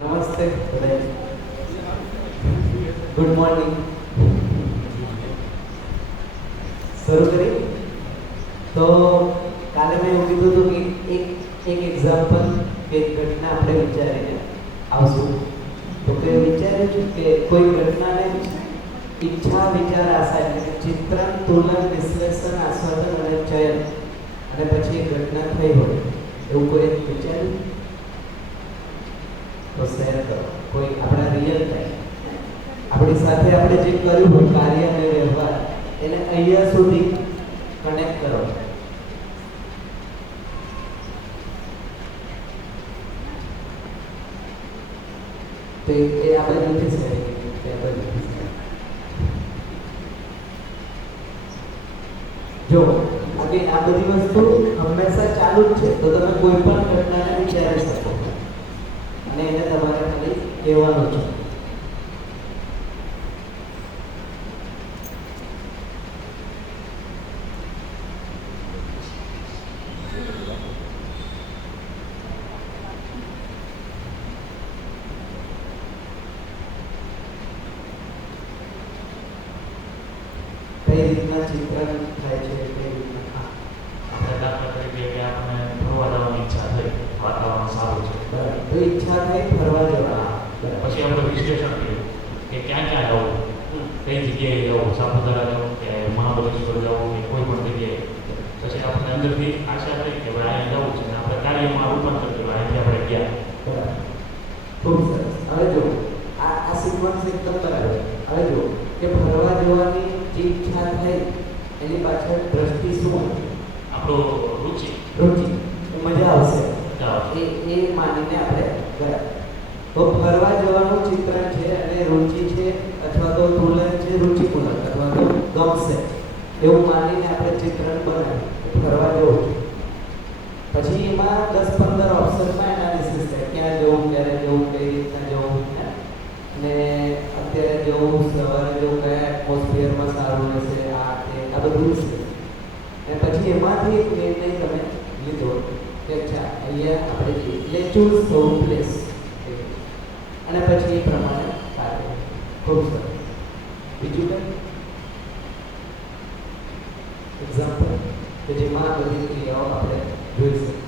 નમસ્તે બધાને. Good morning. શરૂ કરી. તો કાલે મેં એવું કીધું હતું કે એક એક્ઝામ્પલ કે એક ઘટના આપણે વિચારીને આવશું. તો કે વિચાર્યું છું કે કોઈ ઘટનાને ઈચ્છા વિચાર આશા એટલે કે ચિત્રણ તુલન વિશ્લેષણ આસ્વાદન અને ચયન અને પછી એક ઘટના થઈ હોય એવું કોઈ વિચાર્યું? તો શેર કરો. કોઈ આપણા રિયલ ટાઈમ આપણી સાથે આપણે જે કર્યું હોય કાર્ય અને વ્યવહાર એને અહીંયા સુધી કનેક્ટ કરો. તો એ આ બાજુથી શેર તે બાજુથી શેર. જો આ બધી વસ્તુ હંમેશા ચાલુ જ છે. તો તમે કોઈ પણ ઘટનાને વિચારી શકો અને એને તમારે ખાલી કહેવાનું છે. કઈ રીતના ચિત્રણ થાય છે કઈ રીતના દાખલા તરીકે કે આપણે ફરવા જવાની ઈચ્છા થઈ, વાતાવરણ સારું છે, તો ઈચ્છા થઈ ફરવા જવા. પછી આપણે વિશ્લેષણ કર્યું કે ક્યાં ક્યાં જવું, કઈ જગ્યાએ જવું, સાપુતારા જવું કે મહાબળેશ્વર જવું કે કોઈ પણ જગ્યાએ. પછી આપણે અંદરથી આશા થઈ કે ભાઈ અહીંયા જવું છે અને આપણે કાર્યમાં રૂપાંતર કર્યું, અહીંથી આપણે ગયા. ખૂબ સરસ. હવે જો આ સિક્વન્સ એકદમ બરાબર. હવે જો કે ફરવા જવાની જે ઈચ્છા થઈ એની પાછળ દ્રષ્ટિ શું હતી? આપણો રુચિ મજા આવશે એ માનીને આપણે ગયા. તો ફરવા જવાનું ચિત્રણ છે અને રુચિ છે અથવા તો તુલન છે, રુચિપૂર્ણ અથવા તો ગમશે એવું માનીને આપણે ચિત્રણ બનાવ્યું. ફરવા જવું પછી એમાં 10-15 ઓપ્શનમાં એનાલિસિસ થાય. ક્યાં જવું, ક્યારે જવું, કઈ રીતના જવું અને અત્યારે જવું, સવારે જવું, કયા એટમોસ્ફિયરમાં સારું રહેશે, આ બધું છે. અને પછી એમાંથી એક નિર્ણય તમે લીધો કે અચ્છા અહીંયા આપણે જઈએ એટલે ચૂઝ ધ પ્લેસ અને પછી એ પ્રમાણે કાર્ય. ખૂબ સરસ. બીજું કંઈ એક્ઝામ્પલ કે જેમાં આ બધી ક્રિયાઓ આપણે જોઈ શકીએ?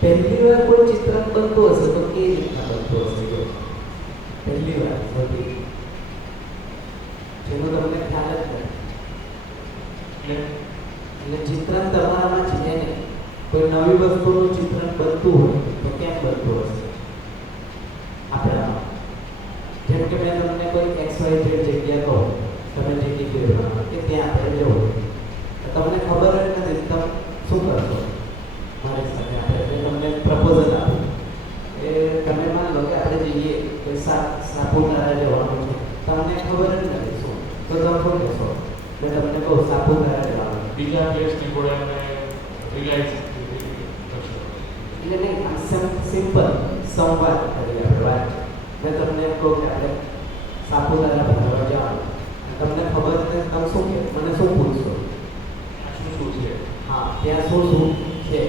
પહેલી વાર કોઈ ચિત્રણ બનતું હશે તો કેવી રીતના બનતું હશે? જો પહેલી વાર જેનો તમને ખ્યાલ જ નથી એટલે ચિત્રણ તમારામાં છે ને કોઈ નવી વસ્તુનું ચિત્રણ બનતું હોય તો કેમ બનતું હશે? આપણામાં જેમ કે મેં તમને કોઈ XYZ જગ્યા કહું, તમે જે કીધું કે ત્યાં આપણે જવું, તમને ખબર જ નથી તમે શું કરશો? મારી સાથે આપણે તમને પ્રપોઝલ આપ્યું કે તમે માન લો કે આપણે જઈએ કે સાપુતારા જવાનું છે, તમને ખબર જ નથી શું, તો તમે શું કહેશો? મેં તમને કહું સાપુતારા જવાનું, બીજા પ્લેસની જોડે આપણે રિલાઇઝ એટલે નહીં, આમ સિમ્પલ સંવાદ કરી આપણે વાત. મેં તમને એમ કહું કે આપણે સાપુતારા ફરવા જવાનું, તમને ખબર નથી, તમે શું કહે મને શું પૂછશો? શું છે? હા, ત્યાં શું છે?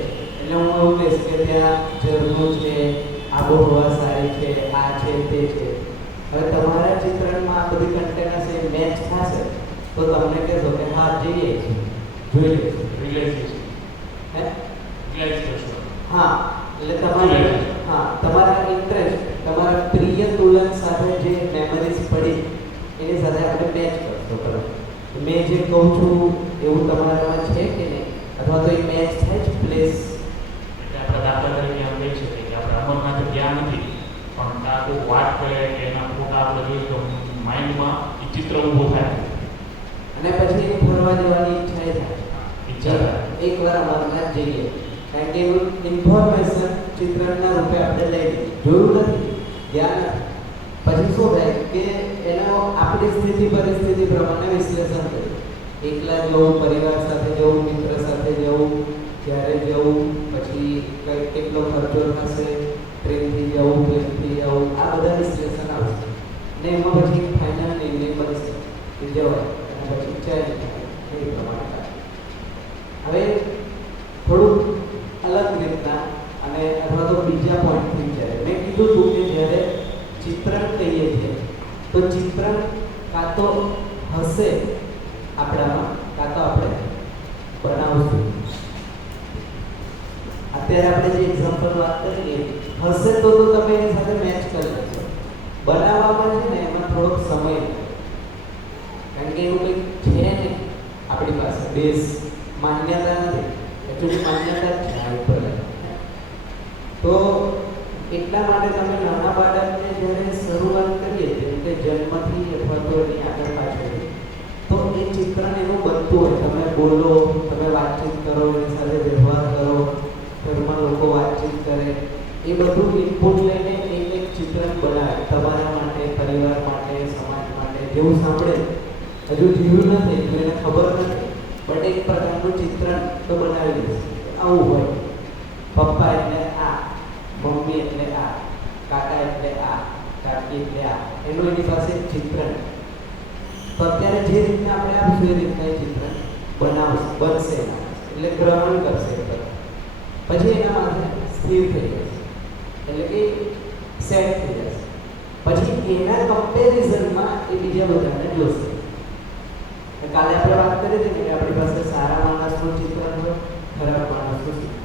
એટલે હું એવું કહીશ કે ત્યાં ઝરણું છે, આબોહવા સારી છે, આ છે તે છે. હવે તમારા ચિત્રણમાં આ બધી કન્ટેન્ટ હશે, મેચ થશે તો તમને કહેશો કે હા જઈએ જોઈ લઈશું. રિલાઇઝેશન હે રિલાઇઝ કરશો. હા, એટલે તમારા ઇન્ટરેસ્ટ, તમારા પ્રિય તુલન સાથે જે મેમરીઝ પડી એની સાથે આપણે મેચ કરશો. બરાબર, મેં જે કહું છું એવું તમારામાં છે કે નહીં, અથવા તો એ મેચ થાય છે પ્લેસ. આપણે દાખલા તરીકે એમ કહી શકીએ કે આપણે અમરનાથ ગયા નથી પણ ત્યાં કોઈ વાત કરે કે એના ફોટા આપણે જોઈએ તો માઇન્ડમાં એ ચિત્ર ઊભું થાય અને પછી એને ફરવા જવાની ઈચ્છા થાય. ઈચ્છા થાય. એકવાર અમરનાથ જઈએ કારણ કે એવું ઇન્ફોર્મેશન ચિત્રણના રૂપે આપણે લઈ જોયું નથી, ગયા નથી. પછી શું થાય કે એનો આપણી સ્થિતિ પરિસ્થિતિ પ્રમાણે વિશ્લેષણ કરીએ. એકલા જવું, પરિવાર સાથે જવું, મિત્ર સાથે જવું, ક્યારે જવું, પછી કેટલો ખર્ચો થશે, ટ્રેનથી જવું, પ્લેનથી જવું, આ બધા વિશ્લેષણ આવશે ને એમાં પછી ફાઇનલ નિર્ણય બનશે જવાય અને પછી ચેન્જ થાય એ પ્રમાણે. હવે થોડુંક અલગ રીતના અને અથવા તો બીજા પોઈન્ટથી વિચારે. મેં કીધું હતું કે જ્યારે ચિત્રણ કહીએ છીએ તો ચિત્રણ કાં તો હશે આપણામાં કાં તો આપણે બનાવશું. અત્યારે આપણે જે એક્ઝામ્પલ વાત કરીએ હશે તો તમે એની સાથે મેચ કરી લેશો. બનાવવામાં છે ને એમાં થોડોક સમય લાગે. કારણ કે એવું કંઈક છે ને આપણી પાસે બેઝ માન્યતા નથી. એકચ્યુઅલી માન્યતા જ છે આ ઉપર. તો એટલા માટે તમે નાના બાળકને જ્યારે શરૂઆત કરીએ જેમ કે જન્મથી અથવા તો એની આગળ પાછળ તો એ ચિત્રણ એનું બનતું હોય. તમે બોલો, તમે વાતચીત કરો, એની સાથે વ્યવહાર કરો, ઘરમાં લોકો વાતચીત કરે, એ બધું ઇનપુટ લઈને એક ચિત્રણ બનાવે તમારા માટે, પરિવાર માટે, સમાજ માટે. જેવું સાંભળે હજુ જીવ્યું નથી એટલે એને ખબર નથી બટ એક પ્રકારનું ચિત્રણ તો બનાવી દેશે. આવું હોય. પપ્પા એટલે આ, મમ્મી એટલે આ, કાકા એટલે આ, કાકી એટલે આ, એનું એની પાસે એક ચિત્રણ. તો અત્યારે જે રીતના આપણે આપશું એ રીતના એ ચિત્રણ બનશે એટલે ગ્રહણ કરશે. પછી એના માથે સ્થિર થઈ જશે એટલે કે સેટ થઈ જશે. પછી એના કમ્પેરિઝનમાં એ બીજા બધાને જોશે. કાલે આપણે વાત કરી હતી કે આપણી પાસે સારા માણસનું ચિત્રણ હોય, ખરાબ માણસનું ચિત્રણ.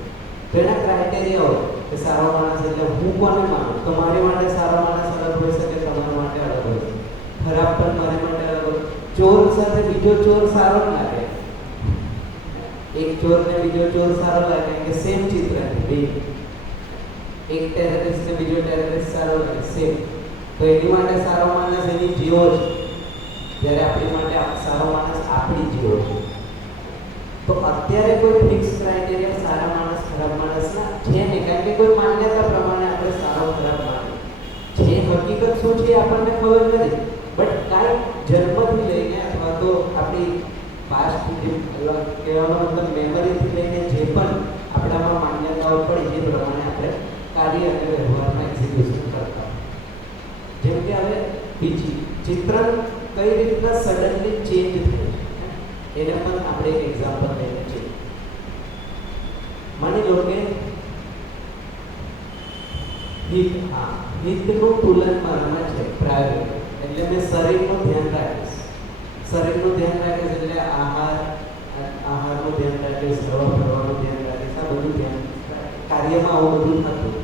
તો એના ક્રાઇટેરિયા હોય કે સારો માણસ એટલે હું કોને માનું. તો મારી માટે સારો માણસ અલગ હોઈ શકે, તમારા માટે અલગ હોય શકે. ખરાબ પણ મારી માટે અલગ હોય. ચોર સાથે બીજો ચોર સારો જ લાગે. એક ચોર ને બીજો ચોર સારો લાગે કે સેમ ચિત્ર બે. એક ટેરરિસ્ટ ને બીજો ટેરરિસ્ટ સારો લાગે સેમ. તો એની માટે સારો માણસ એની જેવો છે, જ્યારે આપણી માટે સારો માણસ આપણી જેવો છે. તો અત્યારે કોઈ ફિક્સ ક્રાઇટેરિયા સારા માણસ ખરાબ માણસના છે નહીં. કારણ કે કોઈ માન્યતા પ્રમાણે આપણે સારો ખરાબ માનીએ. જે હકીકત શું છે આપણને ખબર નથી. બટ કાંઈ જન્મથી લઈને અથવા તો આપણી પાસ્ટ કહેવાનો મતલબ મેમરીથી લઈને જે પણ આપણામાં માન્યતાઓ પડી એ પ્રમાણે આપણે કાર્ય અને વ્યવહારમાં એક્ઝિક્યુશન કરતા. જેમ કે હવે બીજી ચિત્રણ કઈ રીતના સડનલી ચેન્જ થાય એને પણ આપણે એક એક્ઝામ્પલ લઈએ છીએ. માની લો કે હિતનું તુલન મારામાં છે પ્રાયોરિટી. એટલે મેં શરીરનું ધ્યાન રાખીશ. શરીરનું ધ્યાન રાખીશ એટલે આહારનું ધ્યાન રાખીશ, હવા ફરવાનું ધ્યાન રાખીશ. આ બધું ધ્યાન કાર્યમાં આવું બધું થતું.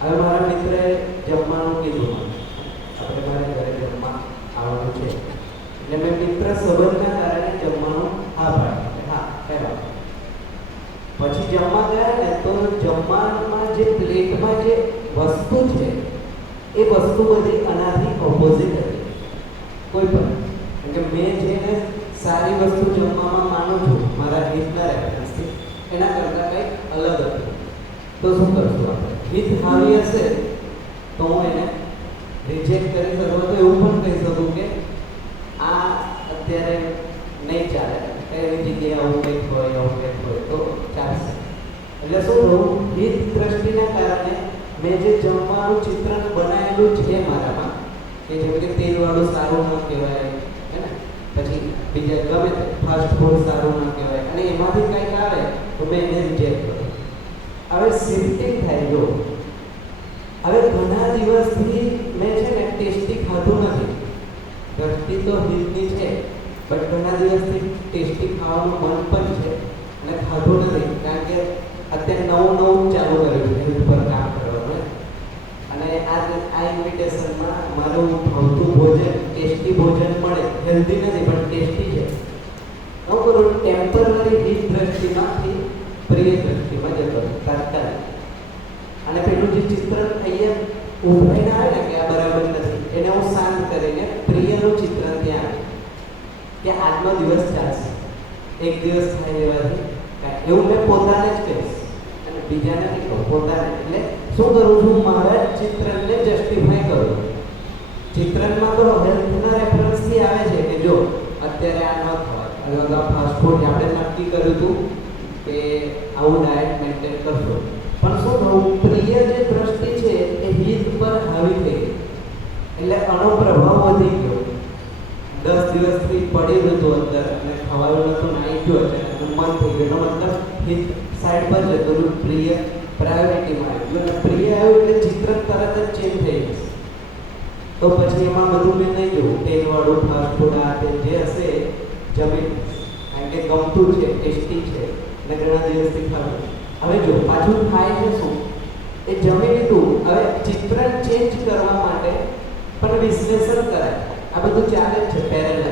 હવે મારા મિત્રએ જમવાનું કીધું, આપણે મારા ઘરે જમવા આવવાનું છે એટલે મેં મિત્ર સંબંધના કારણે જમવાનું હા પાડ્યું. હા કહેવા પછી જમવા ગયા ને તો જમવામાં જે પ્લેટમાં જે વસ્તુ છે એ વસ્તુ બધી આનાથી ઓપોઝિટ હતી. કોઈ પણ કે મેં જેને સારી વસ્તુ જમવામાં માનું છું મારા હિતના રેફરન્સથી એના કરતાં કંઈક અલગ હતું. તો શું કરશું આપણે? હિત હાવી હશે તો હું એને રિજેક્ટ કરી શકું. તો એવું પણ કહી શકું કે આ અત્યારે નહીં ચાલે, એની જગ્યાએ આવું કંઈક હોય તો ચાલશે. એટલે શું થયું? હિત દ્રષ્ટિના કારણે મેં જે જમવાનું ચિત્રણ બનાવેલું છે મારામાં કે જેમ કે તેલવાળું સારું ન કહેવાય હે ને, પછી બીજા ગમે તે ફાસ્ટ ફૂડ સારું ન કહેવાય અને એમાંથી કંઈક આવે તો મેં એને રિજેક્ટ કરું. હવે શિફ્ટિંગ થાય. જો હવે ઘણા દિવસથી મેં છે ને ટેસ્ટી ખાધું નથી. દ્રષ્ટિ તો હિતની છે બટ ઘણા દિવસથી ટેસ્ટી ખાવાનું મન પણ છે અને ખાધું નથી. કારણ કે અત્યારે નવું ચાલુ કર્યું છે હેલ્થ પર કામ કરવાનું. અને આ ઇન્વિટેશનમાં મારું ભાવતું ભોજન, ટેસ્ટી ભોજન મળે, હેલ્ધી નથી પણ ટેસ્ટી છે. હું કરું ટેમ્પરરી હિત દ્રષ્ટિમાંથી પ્રિય દ્રષ્ટિમાં જતો તાત્કાલિક. અને પેલું જે ચિત્ર અહીંયા ઉભરાઈને આવે ને કે આ બરાબર નથી એને હું શાંત કરીને પ્રિયનું ચિત્ર ત્યાં આવે કે આજનો દિવસ ચાલશે, એક દિવસ થાય એવાથી એવું મેં પોતાને જ કહીશ અને બીજાને નહીં કહું, પોતાને. એટલે શું કરું છું? મારા ચિત્રને જસ્ટિફાય કરું. ચિત્રણમાં તો હેલ્થના રેફરન્સથી આવે છે કે જો અત્યારે આ ન ખવાય, અલગ ફાસ્ટ ફૂડ આપણે નક્કી કર્યું હતું કે આવું ડાયટ મેન્ટેન કરશો. પણ શું થયું? પ્રિય જે દ્રષ્ટિ છે એ હિત પર હાવી થઈ ગઈ એટલે આનો પ્રભાવ વધી ગયો. 10 દિવસથી પડી રહ્યું હતું અંદર અને ખવાયું નતું, નાઈ ગયો છે અને મન થઈ ગયું, એનો મતલબ હિત સાઈડ પર જતું રહ્યું, પ્રિય પ્રાયોરિટીમાં આવ્યું અને પ્રિય આવ્યું એટલે ચિત્ર તરત જ ચેન્જ થઈ જશે. તો પછી એમાં બધું મેં નહીં જોયું, તેલવાળું ફાસ્ટ ફૂડ આ તે જે હશે એ જમીન, કારણ કે ગમતું છે, ટેસ્ટી છે અને ઘણા દિવસથી ખાવું. હવે જો પાછું થાય છે શું, એ જમી લીધું, હવે ચિત્ર ચેન્જ કરવા માટે પણ વિશ્લેષણ કરાય. આ બધું ચાલે જ છે પેરેલલ.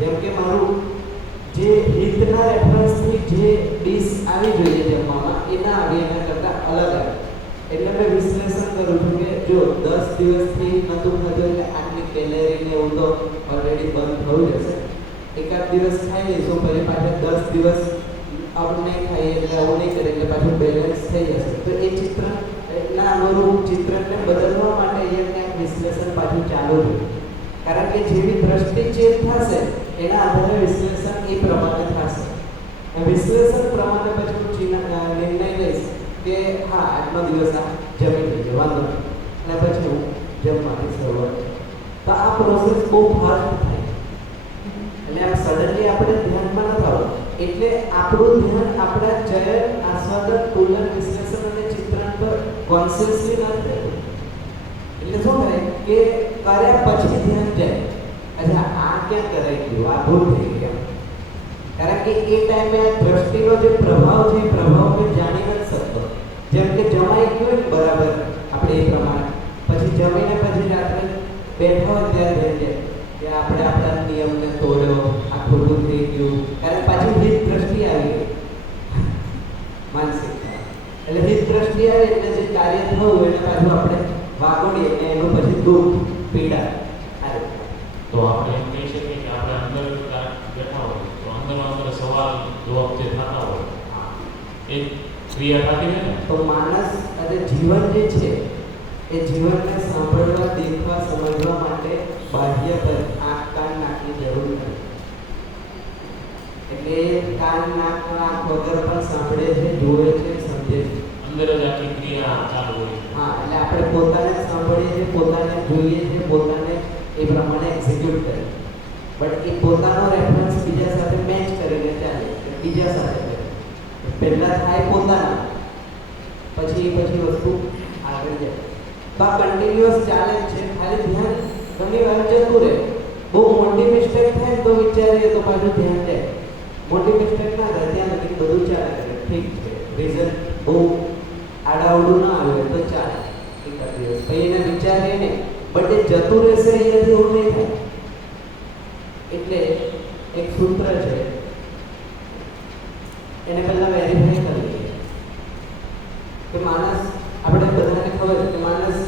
જેમ કે મારું જે હિતના રેફરન્સથી જે ડીશ આવી જોઈએ જમવામાં એ ના આવી, એના કરતાં અલગ આવે. એટલે મેં વિશ્લેષણ કરું છું કે જો 10 દિવસથી નહોતું ખાધું એટલે આટલી કેલેરીને એવું તો ઓલરેડી બંધ થયું જશે. એકાદ દિવસ ખાઈ લઈશું, પછી પાછા 10 દિવસ આવું નહીં ખાઈએ એટલે આવું નહીં કરીએ એટલે પાછું બેલેન્સ થઈ જશે. તો એ ચિત્ર ના અનુરૂપ ચિત્રને બદલવા માટે અહીંયા ક્યાંક વિશ્લેષણ પાછું ચાલુ છે. કારણ કે જેવી દ્રષ્ટિ ચેન્જ થશે એના આધારે વિશ્લેષણ એ પ્રમાણે થશે. વિશ્લેષણ પ્રમાણે પછી હું નિર્ણય લઈશ કે હા આજનો દિવસ આ જમી લઈએ, વાંધો નહીં, અને પછી હું જમવાની શરૂઆત. તો આ પ્રોસેસ બહુ ફાસ્ટ થાય એટલે આમ સડનલી આપણે ધ્યાનમાં ન થવું. એટલે આપણું ધ્યાન આપણા ચયન, આસ્વાદન, તુલન, વિશ્લેષણ અને ચિત્રણ પર કોન્શિયસલી ન થાય. એટલે શું થાય કે કર્યા પછી ધ્યાન જાય, અચ્છા આ ક્યાં કરાઈ ગયું, આ ભૂલ થઈ ગઈ. કારણ કે એ ટાઈમે આ દ્રષ્ટિનો જે પ્રભાવ છે એ પ્રભાવ મેં જાણી નથી શકતો. જેમ કે જમાઈ ગયું ને બરાબર આપણે એ પ્રમાણે પછી જમીને પછી રાત્રે બેઠા હોય ત્યારે થઈ જાય કે આપણે આપણા નિયમને તોડ્યો, આ ખોટું થઈ ગયું. કારણ પાછી હિત દ્રષ્ટિ આવી ગઈ માનસિકતા. એટલે હિત દ્રષ્ટિ આવે એટલે જે કાર્ય થયું એટલે પાછું આપણે વાગોડીએ અને એનું પછી દુઃખ, પીડા આવે. તો આપણે એમ કહી શકીએ કે આપણે અંદર બેઠા હોય તો અંદર સવાલ જવાબ જે થતા હોય એ ક્રિયા થતી હોય ને. તો માણસ અને જીવન જે છે એ જીવનને સાંભળવા, દેખવા, સમજવા માટે બાહ્ય પર આંખ, કાન, નાકની જરૂર નથી. એટલે કાન, નાક વગર પણ સાંભળે છે, જોવે છે, સમજે છે. અંદર જ આખી ક્રિયા ચાલુ હોય. હા, એટલે આપણે પોતાને જ સાંભળીએ છીએ, પોતાને જોઈએ છીએ, પોતાને એ પ્રમાણે એક્ઝિક્યુટ કરીએ. બટ એ પોતાનો રેફરન્સ બીજા સાથે મેચ કરીને ચાલે, બીજા સાથે કરે. પહેલાં થાય પોતાના, પછી વસ્તુ આગળ જાય. તો આ કન્ટિન્યુઅસ ચાલે છે. ખાલી ધ્યાન ઘણી વાર જતું રહે. બહુ મોટી મિસ્ટેક થાય તો વિચારીએ તો પાછું ધ્યાન જાય. મોટી મિસ્ટેક ના થાય ત્યાં લગી બધું ચાલે કરે, ઠીક છે. રિઝલ્ટ બહુ આડાવડું ના આવે તો ચાલે એકાદ દિવસ. પછી એને વિચારીએ ને બટ એ જતું રહેશે અહીંયાથી એવું નહીં થાય. એટલે એક સૂત્ર છે એને પહેલા વેરીફાઈ કરી લઈએ કે માણસ, આપણે બધાને ખબર છે કે માણસ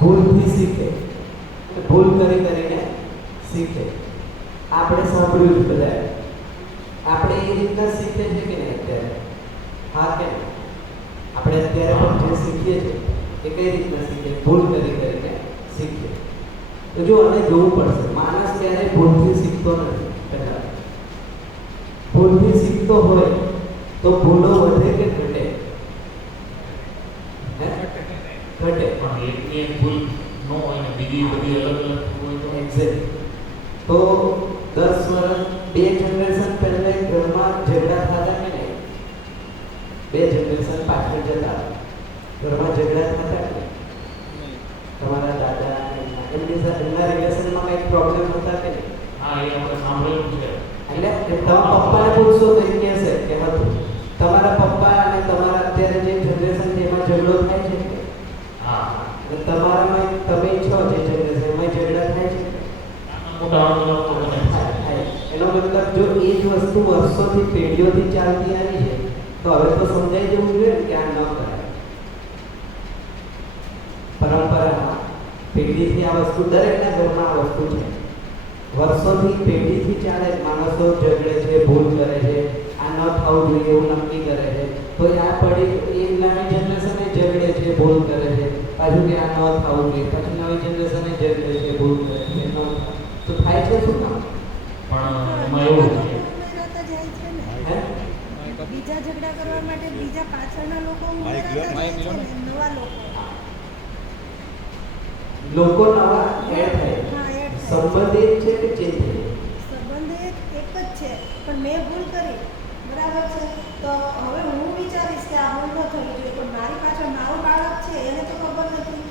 ભૂલથી શીખે, ભૂલ કરીને શીખે. આપણે સાંભળ્યું છે બધાએ. આપણે એ રીતના શીખે છે કે નહીં અત્યારે? હા કેમ? આપણે અત્યારે પણ જે શીખીએ છીએ એ કઈ રીતના શીખીએ? ભૂલ કરીને શીખીએ. તો જો આને જોવું પડશે. માણસ ક્યારેય ભૂલથી શીખતો નથી. પહેલા ભૂલથી શીખતો હોય તો ભૂલો વધે કે ઘટે? ઘટે. પણ એકની એક ભૂલ ન હોય ને બીજી બધી અલગ હોય તો એક્ઝેક્ટ. તો 10 વર્ષ, 2 જનરેશન પહેલા ઘરમાં ઝઘડા થતા કે નહીં? 2 જનરેશન પાછળ જતા ઘરમાં ઝઘડા થતા કે તમારા દાદા એમની સાથે એમના રિલેશનમાં કંઈક પ્રોબ્લેમ હતા કે નહીં? હા, એ આપણે સાંભળેલું છે. એટલે તમારા પપ્પાને પૂછશો તો એ કહેશે કે હતું. તમારા પપ્પા અને તમારા અત્યારે જે જનરેશન છે એમાં ઝઘડો થાય છે કે? હા. અને તમારામાં તમે છો જે જનરેશન એમાં ઝઘડા થાય છે? મોટા આંદોલન તો બને થાય. એનો મતલબ જો એ જ વસ્તુ વર્ષોથી, પેઢીઓથી ચાલતી આવી છે તો હવે તો સમજાઈ જવું જોઈએ કે આ ન કરાય. પરંપરામાં પેઢીથી આ વસ્તુ, દરેકના ઘરમાં આ વસ્તુ છે. વર્ષોથી પેઢીથી ચાલે. માણસો ઝઘડે છે, ભૂલ કરે છે, આ ન થવું જોઈએ એવું નક્કી કરે છે. તો આ પડી એ નવી જનરેશન ઝઘડે છે, ભૂલ કરે છે, પાછું કે આ ન થવું જોઈએ. પછી નવી જનરેશન ઝઘડે છે, ભૂલ કરે છે, ન તો થાય છે શું કામ? પણ એમાં એવું છે બીજા ઝઘડા કરવા માટે બીજા પાછળના લોકો નવા લોકો નવા એડ થાય. સંબંધ એક છે કે ચેન્જ થાય? મેં ભૂલ કરી, બરાબર છે, તો હવે હું વિચારીશ કે આ ભૂલ ન થવી જોઈએ, પણ મારી પાછળ મારું બાળક છે, એને તો ખબર નથી,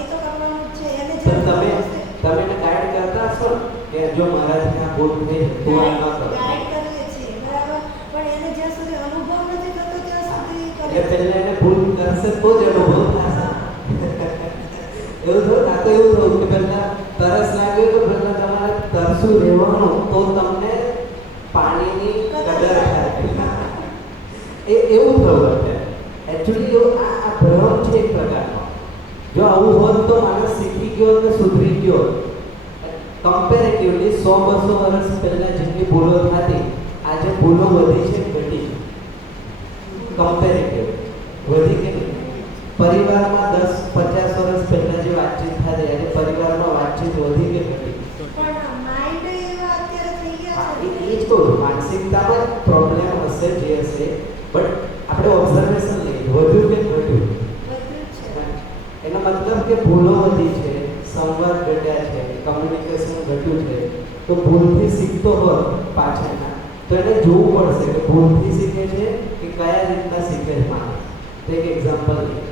એ તો કરવાનું જ છે, એને તો જે તમે એને ગાઈડ કરતા હશો ને કે જો મારાથી આ ભૂલ થઈ તું આ ન કર. ગાઈડ કરીએ છીએ, બરાબર, પણ એને જ્યાં સુધી અનુભવ નથી થતો ત્યાં સુધી એટલે પહેલા એને ભૂલ કરશે તો જ અનુભવ થશે. એવું થયું આ તો એવું થયું કે પહેલા તરસ લાગ્યું તો પહેલા તમારે તરસું રહેવાનું તો તમને પાણીની કદર થાય. એવું થયું અત્યારે એકચ્યુઅલી આ ભ્રમ છે એક પ્રકારનો. જો આવું હોત તો માણસ શીખી ગયો અને સુધરી ગયો. કમ્પેરેટિવલી 100-200 વર્ષ પહેલા જેટલી ભૂલો થતી આજે ભૂલો વધી છે ઘટી. કમ્પેરેટિવ વધી કે નહીં? પરિવારમાં 10-50 વર્ષ પહેલા જે વાતચીત થતી આજે પરિવારમાં વાતચીત વધી કે ઘટી? પણ માઇન્ડ એવા અત્યારે થઈ ગયા હા, છે એ જ કહું માનસિકતામાં પ્રોબ્લેમ હશે જે હશે, બટ આપણે ઓબ્ઝર્વેશન લઈએ વધ્યું કે ઘટ્યું? બધું જ છે. એનો મતલબ કે ભૂલો વધી છે, સંવાદ ઘટ્યા છે, કમ્યુનિકેશન ઘટ્યું છે. તો ભૂલથી શીખતો હોત પાછળના તો એને જોવું પડશે કે ભૂલથી શીખે છે કે કયા રીતના શીખે છે માણસ. તો એક એક્ઝામ્પલ લઈએ,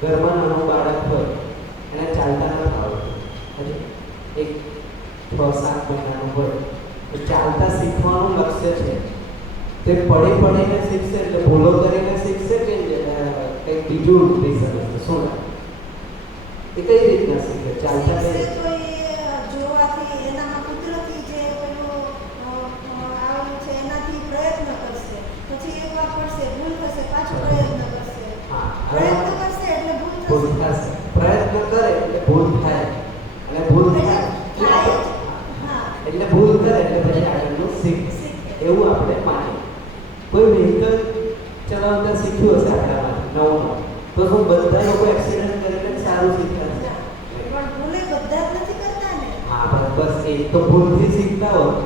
ઘરમાં નાનું બાળક હોય એને ચાલતા નથી આવડતું, એક 6-7 મહિનાનું હોય તો ચાલતા શીખવાનું લક્ષ્ય છે. તે પડીને શીખશે એટલે ભૂલો કરીને શીખશે કે કંઈક બીજું રીઝન હશે? શું એ કઈ રીતના શીખે? ચાલતા કઈ શીખશે તો એ જોવાથી, એનામાં કુદરતી જે પેલું આવેલું છે એનાથી પ્રયત્ન કરશે, પછી એકવાર પડશે, ભૂલ થશે, પાછો પ્રયત્ન કરશે, પ્રયત્ન કરશે એટલે ભૂલ ભૂલ થશે. થશે, પ્રયત્ન કરે એટલે ભૂલ થાય, અને ભૂલ થાય થાય જ. હા, એટલે ભૂલ કરે એટલે પછી આગળનું શીખે. શીખે. એવું આપણે માનીએ. કોઈ વ્હીકલ ચલાવતા શીખ્યું હશે આપણામાં નવું, તો શું બધા લોકો એક્સિડન્ટ કરીને સારું શીખ્યા છે? પણ ભૂલે બધા જ નથી કરતા ને. હા, બસ એ તો ભૂલથી શીખતા હોત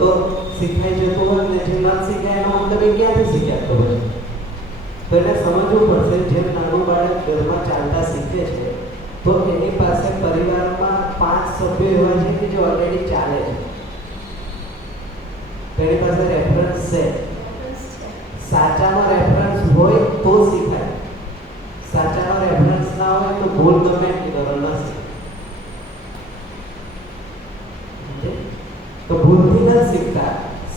તો શીખાઈ જતું હોત ને જે ન શીખાય એનો મતલબ એ ક્યાંથી શીખ્યા તો પછી? તો એને સમજવું પડશે જેમ નાનું બાળક ઘરમાં ચાલતા શીખે છે તો એની પાસે પરિવારમાં 5 સભ્યો એવા છે કે જે ઓલરેડી ચાલે છે. તેની પાસે રેફરન્સ છે. સાચામાં રેફરન્સ હોય તો શીખાય, સાચામાં રેફરન્સ ના હોય તો ભૂલ ગમે એટલી કરો ન શીખાય. તો ભૂલથી ન શીખતા,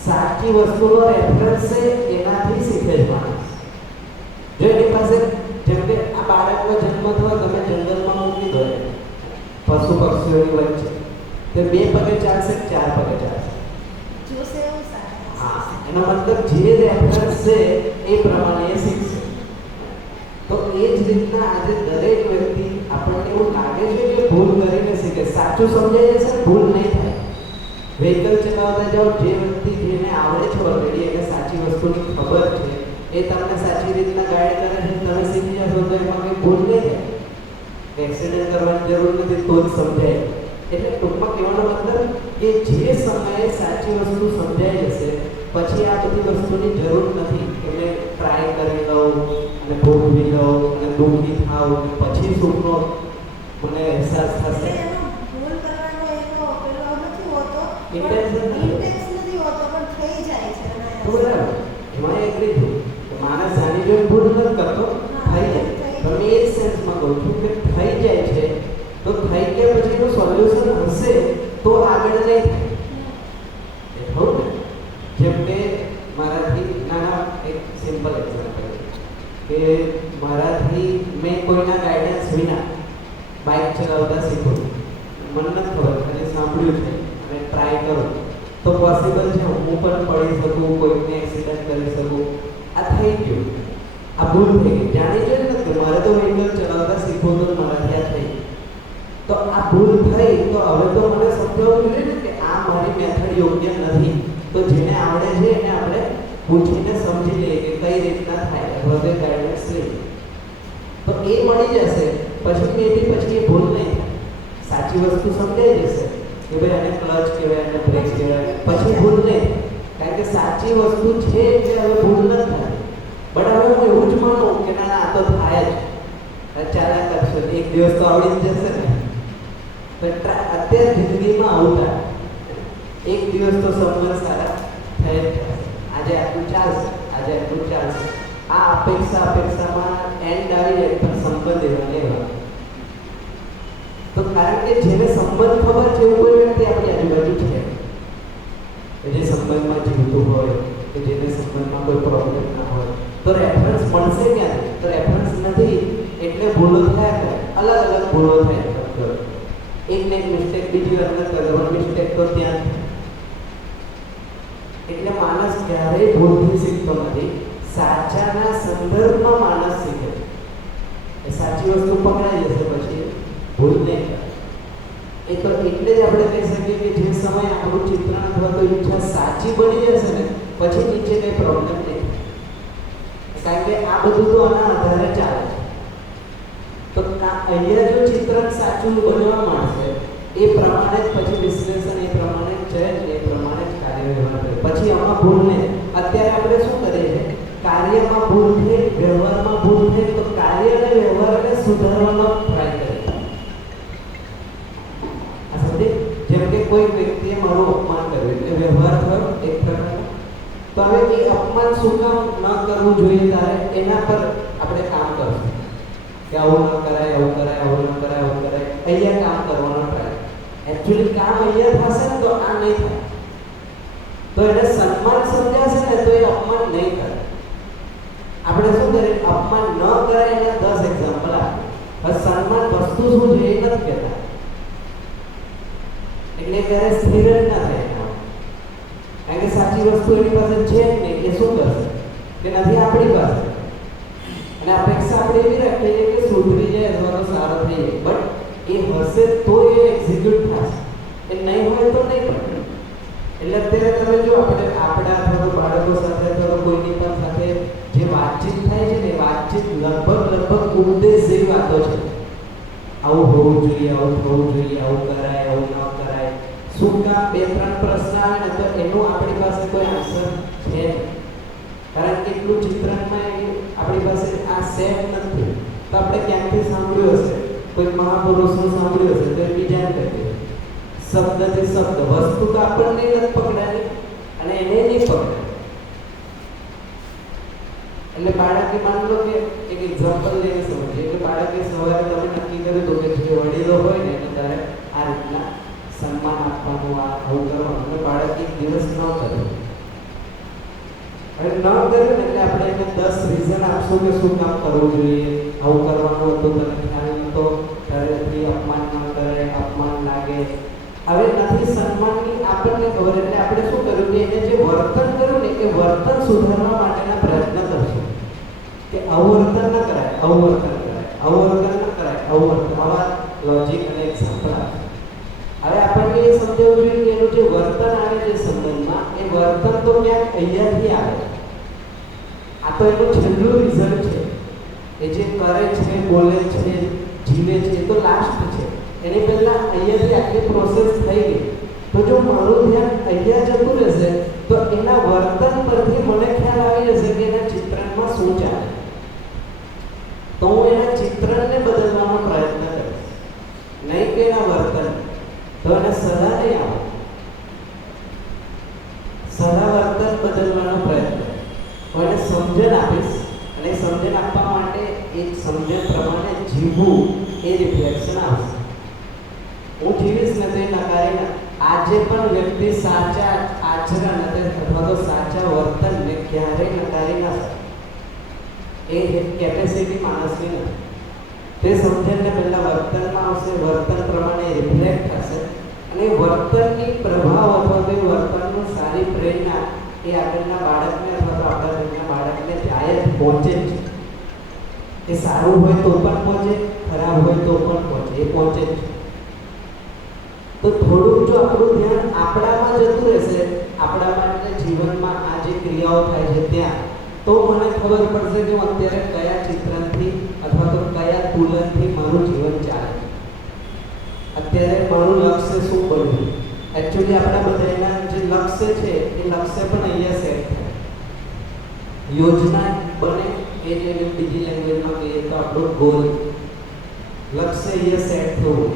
સાચી વસ્તુનો રેફરન્સ છે એનાથી શીખે છે માણસ. જો એની પાસે જેમ કે આ બાળકનો જન્મ થયો તમે જંગલમાં મૂકી દો પશુ પક્ષીઓની વચ્ચે, તે 2 પગે ચાલશે કે 4 પગે ચાલશે? જોશે એવું સારું. હા, એનો મતલબ જે રેફરન્સ છે એ પ્રમાણે એ શીખશે. તો એ જ રીતના આજે દરેક વ્યક્તિ આપણને એવું લાગે છે કે ભૂલ કરીને શીખે, સાચું સમજાય જશે ભૂલ નહીં થાય. વ્હીકલ ચલાવતા જાઓ, જે વ્યક્તિ જેને આવડે છે ઓલરેડી એને સાચી વસ્તુની ખબર છે એ તમને સાચી રીતના ગાઈડ કરે છે, તમે શીખી જશો તો એમાં કંઈ ભૂલ નહીં થાય. એક્સિડન્ટ કરવાની જરૂર નથી તો જ સમજાય. એટલે ટૂંકમાં કહેવાનો મતલબ કે જે સમયે સાચી વસ્તુ સમજાઈ જશે પછી આ બધી વસ્તુની જરૂર નથી કે મેં ટ્રાય કરી લઉં અને ભોગવી લઉં અને દુઃખી થાવ પછી સુખનો મને અહેસાસ થશે. એનો ભૂલ કરવાનો એનો પેલો નથી હોતો, Intention નથી. ઇન્ટેન્સ નથી હોતો, પણ થઈ જાય છે તો બરાબર, એમાં એગ્રી છું કે માણસ જાણી જોઈને ભૂલ નથી કરતો, થઈ જાય. પણ મેં એ સેન્સમાં કહું છું કે થઈ જાય છે તો થઈ ગયા પછીનું સોલ્યુશન હશે તો આગળ નહીં થાય. એ થયું ને જેમ કે મારાથી નાના એક સિમ્પલ એક્ઝામ્પલ કે મારાથી મેં કોઈના ગાઈડન્સ વિના બાઇક ચલાવતા શીખું, મને નથી ખબર, ખાલી સાંભળ્યું છે અને ટ્રાય કરું તો પોસિબલ છે હું પણ પડી શકું, કોઈને એક્સિડન્ટ કરી શકું. આ થઈ ગયું, આ ભૂલ થઈ ગઈ. જાણી જોઈએ ને કે મારે તો વ્હીકલ ચલાવતા શીખવું તો મારાથી આ થઈ. તો આ ભૂલ થઈ તો હવે તો મને સમજાવવું જોઈએ ને કે આ મારી મેથડ યોગ્ય નથી. તો જેને આવડે છે એને આપણે પૂછીને સમજી લઈએ કે કઈ રીતના થાય અથવા તો ગાઈડન્સ લઈએ તો એ મળી જશે. પછી મેબી પછી એ ભૂલ નહીં થાય, સાચી વસ્તુ સમજાઈ જશે કે ભાઈ આને ક્લચ કહેવાય, આને બ્રેક કહેવાય, પછી ભૂલ નહીં થાય. કારણ કે સાચી વસ્તુ છે એટલે હવે ભૂલ નથી થાય. બટ હવે હું એવું જ માનું કે ના આ તો થાય જ, ચાલ્યા કરશો, એક દિવસ તો આવડી જ જશે ને. તો અત્યારે જિંદગીમાં આવું થાય, એક દિવસ તો સંબંધ સારા થઈ જ જશે. આજે આટલું ચાલશે, આજે આટલું ચાલશે. આ અપેક્ષામાં એન્ડ આવી જાય પણ સંબંધ એવા ને એવા. તો કારણ કે જેને સંબંધ ખબર છે એવું કોઈ વ્યક્તિ આપણી આજુબાજુ છે કે જે સંબંધમાં જીવતું હોય, કે જેને સંબંધમાં કોઈ પ્રોબ્લેમ ના હોય, તો રેફરન્સ મળશે ક્યાંથી? તો રેફરન્સ નથી એટલે ભૂલો થયા કરે, અલગ અલગ ભૂલો થાય. એકને એક મિસ્ટેક બીજી વાર ન કરવાનો, મિસ્ટેક તો ત્યાં. એટલે માણસ ક્યારેય ભૂલથી શીખતો નથી, સાચાના સંદર્ભમાં માણસ શીખે. એ સાચી વસ્તુ પકડાઈ જશે પછી ભૂલ નહીં કરે. એ તો એટલે જ આપણે કહી શકીએ કે જે સમયે આપણું ચિત્રણ અથવા તો ઈચ્છા સાચી બની જશે ને પછી નીચે કંઈ પ્રોબ્લેમ નહીં. કારણ કે આ બધું તો આના આધારે ચાલે છે. તો અહીંયા જો ચિત્રણ સાચું બનવા માંડશે એ પ્રમાણે જ પછી વિશ્લેષણ એ પ્રમાણે જ છે, એ પ્રમાણે જ કાર્યવ્યવહાર કરે. પછી આમાં ભૂલ નહીં. અત્યારે આપણે શું કરીએ છીએ? કાર્યમાં ભૂલ થઈ, વ્યવહારમાં ભૂલ થઈ, તો કાર્ય અને વ્યવહારને સુધારવાનો ટ્રાય કરીએ. આ સમજે? જેમ કે કોઈ વ્યક્તિએ મારું અપમાન કર્યું એટલે વ્યવહાર થયો એક પ્રકારનો. તો હવે એ અપમાન શું કામ ન કરવું જોઈએ તારે એના પર આપણે કામ કરશું કે આવું ન કરાય, આવું કરાય, આવું ન કરાય, આવું કરાય. અહીંયા કામ કરવાનો ટ્રાય. એકચ્યુઅલી કામ અહીંયા થશે ને તો આ નહીં થાય. તો એને સન્માન સમજાશે ને તો એ અપમાન નહીં કરે. આપણે શું કરીએ? અપમાન ન કરાય એના 10 એક્ઝામ્પલ આપે. હવે સન્માન વસ્તુ શું છે એ નથી કહેતા. એટલે ત્યારે સ્થિર જ ના થાય. કારણ કે સાચી વસ્તુ એની પાસે છે જ નહીં, એ શું કરશે? કે નથી આપણી પાસે. અને અપેક્ષા આપણે એવી રાખીએ કે સુધરી જાય અથવા તો સારો થઈ જાય. બટ એ હશે તો એ એક્ઝિક્યુટ થશે, એ નહીં હોય તો નહીં પડે. એટલે અત્યારે તમે જો આપણે આપણા અથવા તો બાળકો સાથે અથવા તો કોઈની પણ સાથે જે વાતચીત થાય છે ને એ વાતચીત લગભગ ઉપદેશ જેવી વાતો છે. આવું હોવું જોઈએ, આવું થવું જોઈએ, આવું કરાય, આવું ન કરાય. શું કામ? 2-3 પ્રશ્ન આવે ને તો એનું આપણી પાસે કોઈ આન્સર છે. કારણ કે એટલું ચિત્રણમાં આપણી પાસે આ સેટ નથી. તો આપણે ક્યાંકથી સાંભળ્યું હશે, કોઈ મહાપુરુષનું સાંભળ્યું હશે તો એ બીજાને કહીએ. શબ્દથી શબ્દ વસ્તુ તો આપણને નથી પકડાની અને એને નહીં પકડે. એટલે બાળકે માન લો કે એક એક્ઝામ્પલ લઈને સમજીએ. એટલે બાળકે સવારે તમે નક્કી કર્યું તો કે જે વડીલો હોય ને એટલે તારે આ રીતના સન્માન આપવાનું, આવું કરવાનું. અને બાળકે એક દિવસ ન કર્યું. હવે ન કર્યું ને એટલે આપણે એને 10 રીઝન આપશું કે શું કામ કરવું જોઈએ. આવું કરવાનું હતું, તને ખ્યાલ નહોતો, તારેથી અપમાન ન કરાય, અપમાન લાગે. હવે નથી સન્માનની આપણને ખબર. એટલે આપણે શું કર્યું કે એને જે વર્તન કર્યું ને એ વર્તન સુધારવા માટેના પ્રયત્ન કરશું કે આવું વર્તન ન કરાય, આવું વર્તન કરાય, આવું વર્તન ન કરાય, આવું વર્તન. આવા લોજિક અને એક્ઝામ્પલ આપે. હવે આપણને એ સમજાવવું જોઈએ કે એનું જે વર્તન આવે છે સંબંધમાં, એ વર્તન તો ક્યાંક અહીંયાથી આવે. આ તો એનું છેલ્લું રિઝલ્ટ છે. એ જે કરે છે, બોલે છે, જીવે છે, એ તો લાસ્ટ છે. એની પહેલા અહીંયાથી આટલી પ્રોસેસ થઈ ગઈ. તો જો મારું ધ્યાન અહીંયા જતું રહેશે તો એના વર્તન પરથી મને ખ્યાલ આવી જશે કે એના ચિત્રણમાં શું ચાલે. તો હું એના ચિત્રણને બદલવાનો પ્રયત્ન કરીશ, નહીં કે એના વર્તન. તો એને સલાહ નહીં આવે, સલાહ વર્તન બદલવાનો પ્રયત્ન. હું એને સમજણ આપીશ અને સમજણ આપવા માટે એક સમજણ પ્રમાણે જીવવું એ રિફ્લેક્શન આવશે. હું જીવીશ ને તો એ નકારીને આજે પણ વ્યક્તિ સાચા આચરણ અથવા તો સાચા વર્તનને ક્યારેય નકારી ના શકે. એ કેપેસિટી માણસની નથી. તે સમજણને પહેલાં વર્તનમાં આવશે, વર્તન પ્રમાણે રિફ્લેક્ટ થશે અને વર્તનની પ્રભાવ અથવા તો વર્તનનું સારી પ્રેરણા એ આગળના બાળકને અથવા તો આપણા ઘરના બાળકને જાય જ પહોંચે જ છે. એ સારું હોય તો પણ પહોંચે, ખરાબ હોય તો પણ પહોંચે, એ પહોંચે જ છે. તો થોડુંક જો આપણું ધ્યાન આપણામાં જતું રહેશે, આપણામાં એટલે જીવનમાં આ જે ક્રિયાઓ થાય છે ત્યાં, તો મને ખબર પડશે કે હું અત્યારે કયા ચિત્રણથી અથવા તો કયા તુલનથી મારું જીવન ચાલે છે. અત્યારે મારું લક્ષ્ય શું બન્યું. એકચ્યુઅલી આપણા બધાના જે લક્ષ્ય છે એ લક્ષ્ય પણ અહીંયા સેટ થાય. યોજના બને એ જે બીજી લેંગ્વેજમાં કહીએ તો આપણું ગોલ, લક્ષ્ય અહીંયા સેટ થવું.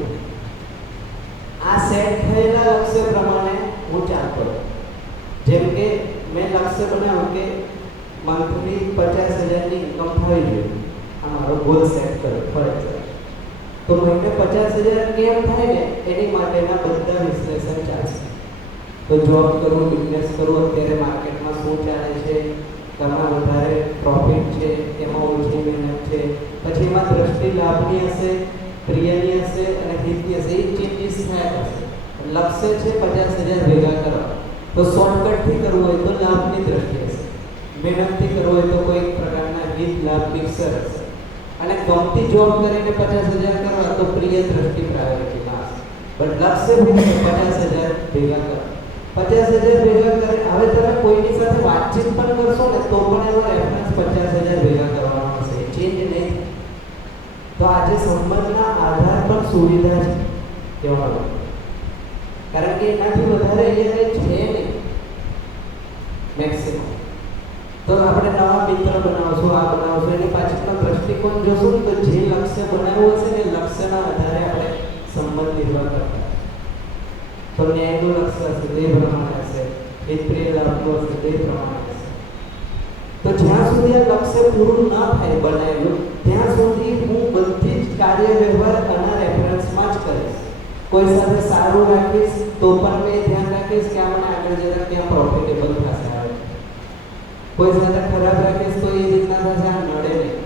આ સેટ થયેલા લક્ષ્ય પ્રમાણે હું ચાલતો. જેમ કે લક્ષ્ય બનાવો કે મંથલી 50,000ની ઇન્કમ થવી જોઈએ, આ મારો ગોલ સેટ કર્યો ફોર એક્ઝામ્પલ, તો મહિને 50,000 કેમ થાય ને એની માટેના બધા વિશ્લેષણ ચાલશે. તો જોબ કરવું, બિઝનેસ કરવું, અત્યારે માર્કેટમાં શું ચાલે છે, તેમાં વધારે પ્રોફિટ છે, તેમાં ઓછી મહેનત છે, પછી એમાં દ્રષ્ટિ લાભની હશે, પ્રિયની હશે અને હિતની હશે, એ ચેન્જીસ થયા હશે. લક્ષ્ય છે 50,000 ભેગા કરવા, તો શોર્ટકટથી કરવું હોય તો લાભની દ્રષ્ટિ હશે, મહેનતથી કરવું હોય તો કોઈ પ્રકારના હિત લાભ મિક્સર હશે, અને ગમતી જોબ કરીને 50,000 કરવા તો પ્રિય દ્રષ્ટિ પ્રાયોરિટીમાં હશે. બટ લક્ષ્ય 50,000 ભેગા કરવા, 50,000 ભેગા કરે. હવે તમે કોઈની સાથે વાતચીત પણ કરશો ને તો પણ એનો રેફરન્સ 50,000 ભેગા કરવાનો હશે, ચેન્જ નહીં. તો આજે સંબંધના આધાર પર સુવિધા છે કહેવાનું, કારણ કે એનાથી વધારે અહીંયા કંઈ છે નહીં મેક્સિમમ. તો આપણે નવા મિત્ર બનાવશું, આ બનાવશું, એની પાછળનો દ્રષ્ટિકોણ જોશું તો જે લક્ષ્ય બનાવ્યું હશે ને લક્ષ્યના આધારે આપણે સંબંધ નિર્વાહ કરતા. તો ન્યાયનું લક્ષ્ય હશે તે પ્રમાણે હશે, હિતપ્રિય લાભનું હશે તે પ્રમાણે હશે. તો જ્યાં સુધી આ લક્ષ્ય પૂરું ન થાય બનાવેલું ત્યાં સુધી હું બધી જ કાર્ય વ્યવહાર આના રેફરન્સમાં જ કરીશ. કોઈ સાથે સારું રાખીશ તો પણ મેં ધ્યાન રાખીશ કે આ મને આગળ જતા ક્યાં પ્રોફિટેબલ થશે. આવે કોઈ સાથે ખરાબ રાખીશ તો એ રીતના થશે, આ નડે નહીં.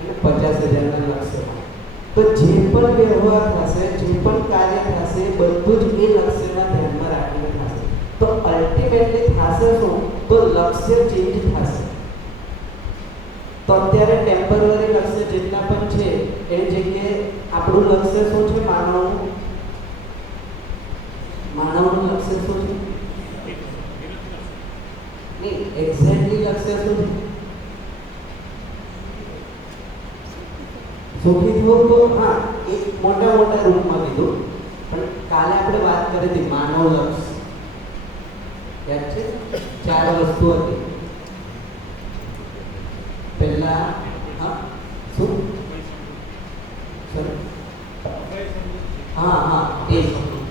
અને 50,000ના લક્ષ્યમાં તો જે પણ વ્યવહાર થશે, જે પણ કાર્ય થશે, બધું જ એ લક્ષ્યના ધ્યાનમાં રાખીને થશે. તો અલ્ટિમેટલી થશે શું? તો લક્ષ્ય ચેન્જ થશે. તો અત્યારે ટેમ્પરરી લક્ષ્ય જેટલા પણ છે એની જગ્યાએ આપણું લક્ષ્ય શું છે? માનવનું લક્ષ્ય શું છે? નહીં, એક્ઝેક્ટલી લક્ષ્ય શું છે? સુખી થવું. તો હા, એક મોટા રૂપમાં કીધું, પણ કાલે આપણે વાત કરી હતી માનવ લક્ષ્ય, યાદ છે? 4 વસ્તુ હતી. પહેલા શું? હા એ